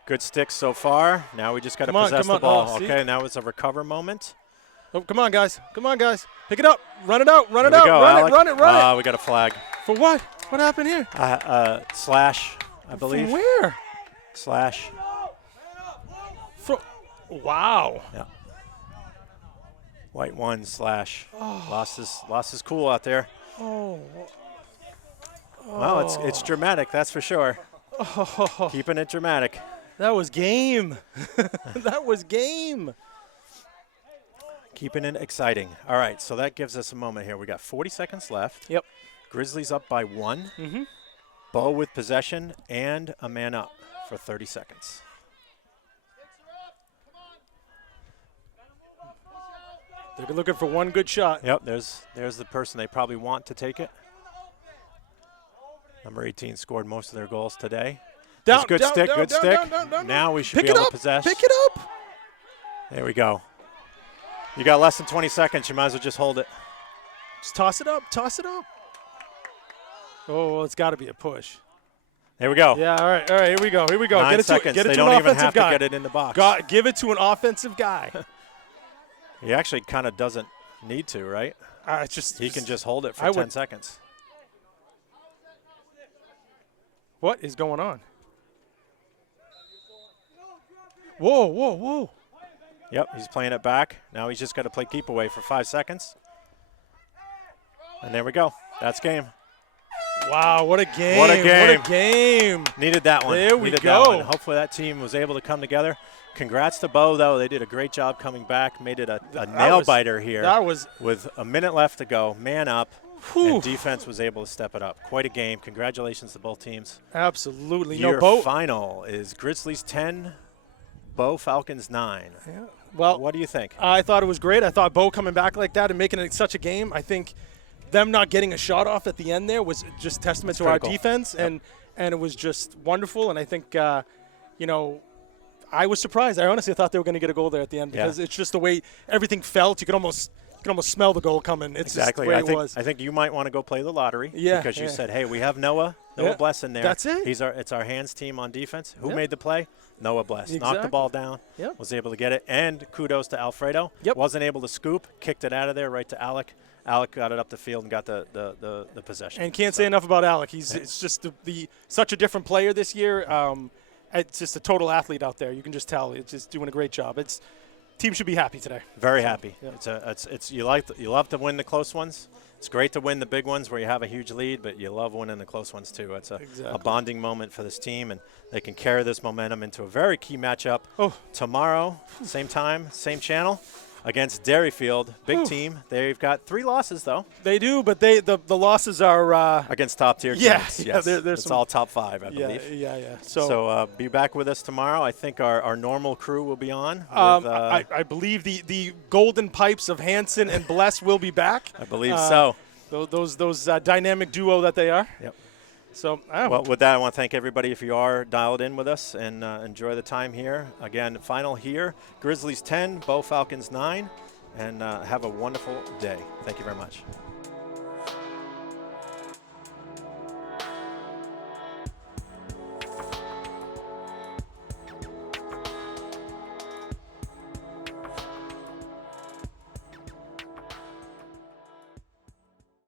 Good sticks so far. Now we just got to possess the ball. Okay, now it's a recover moment. Oh, come on, guys. Come on, guys. Pick it up. Run it out. Run it Here out. we go, Run it. We got a flag. For what? What happened here? Slash, I believe. From where? Slash. Wow. Yeah. White 1 slash. Oh. Lost his cool out there. Oh. Well, it's dramatic, that's for sure. Oh. Keeping it dramatic. That was game. That was game. Keeping it exciting. All right, so that gives us a moment here. We got 40 seconds left. Yep. Grizzlies up by 1. Mm-hmm. Bo with possession and a man up for 30 seconds. They're looking for one good shot. Yep, there's the person they probably want to take it. Number 18 scored most of their goals today. Good stick. Now we should be able to possess. Pick it up. There we go. You got less than 20 seconds. You might as well just hold it. Just toss it up. Toss it up. Oh, it's got to be a push. There we go. Yeah, all right. Here we go. 9 seconds. Get it they to don't an even offensive have guy. to get it in the box. Give it to an offensive guy. He actually kind of doesn't need to, right? He can just hold it for 10 seconds. What is going on? Whoa. Yep, he's playing it back. Now he's just got to play keep away for 5 seconds. And there we go. That's game. Wow, what a game. Needed that one. There we go. Hopefully that team was able to come together. Congrats to Bo, though. They did a great job coming back. Made it a nail-biter here. With a minute left to go. Man up. Whew. And defense was able to step it up. Quite a game. Congratulations to both teams. Absolutely. Your final is Grizzlies 10, Bo Falcons 9. Yeah. Well, what do you think? I thought it was great. I thought Bo coming back like that and making it such a game. I think them not getting a shot off at the end there was just testament to critical. Our defense, and it was just wonderful. And I think, I was surprised. I honestly thought they were going to get a goal there at the end because it's just the way everything felt. You could almost smell the goal coming. It's exactly. Just the way it was. I think you might want to go play the lottery because you said, hey, we have Noah Bless in there. That's it. It's our hands team on defense. Who made the play? Noah Bless. Exactly. Knocked the ball down, was able to get it. And kudos to Alfredo. Wasn't able to scoop, kicked it out of there right to Alec. Alec got it up the field and got the possession. And can't say enough about Alec. It's just such a different player this year. It's just a total athlete out there. You can just tell. It's just doing a great job. team should be happy today. Very happy. Yeah. It's you love to win the close ones. It's great to win the big ones where you have a huge lead, but you love winning the close ones too. It's a bonding moment for this team, and they can carry this momentum into a very key matchup tomorrow, same time, same channel, against Derryfield. Big team. They've got 3 losses though. They do, but the losses are against top tier teams. Yes, it's all top 5, I believe. Yeah. So be back with us tomorrow. I think our normal crew will be on. I believe the golden pipes of Hanson and Bless will be back. I believe so. Those dynamic duo that they are. Yep. So, well, with that, I want to thank everybody if you are dialed in with us, and enjoy the time here. Again, final here, Grizzlies 10, Bo Falcons 9, and have a wonderful day. Thank you very much.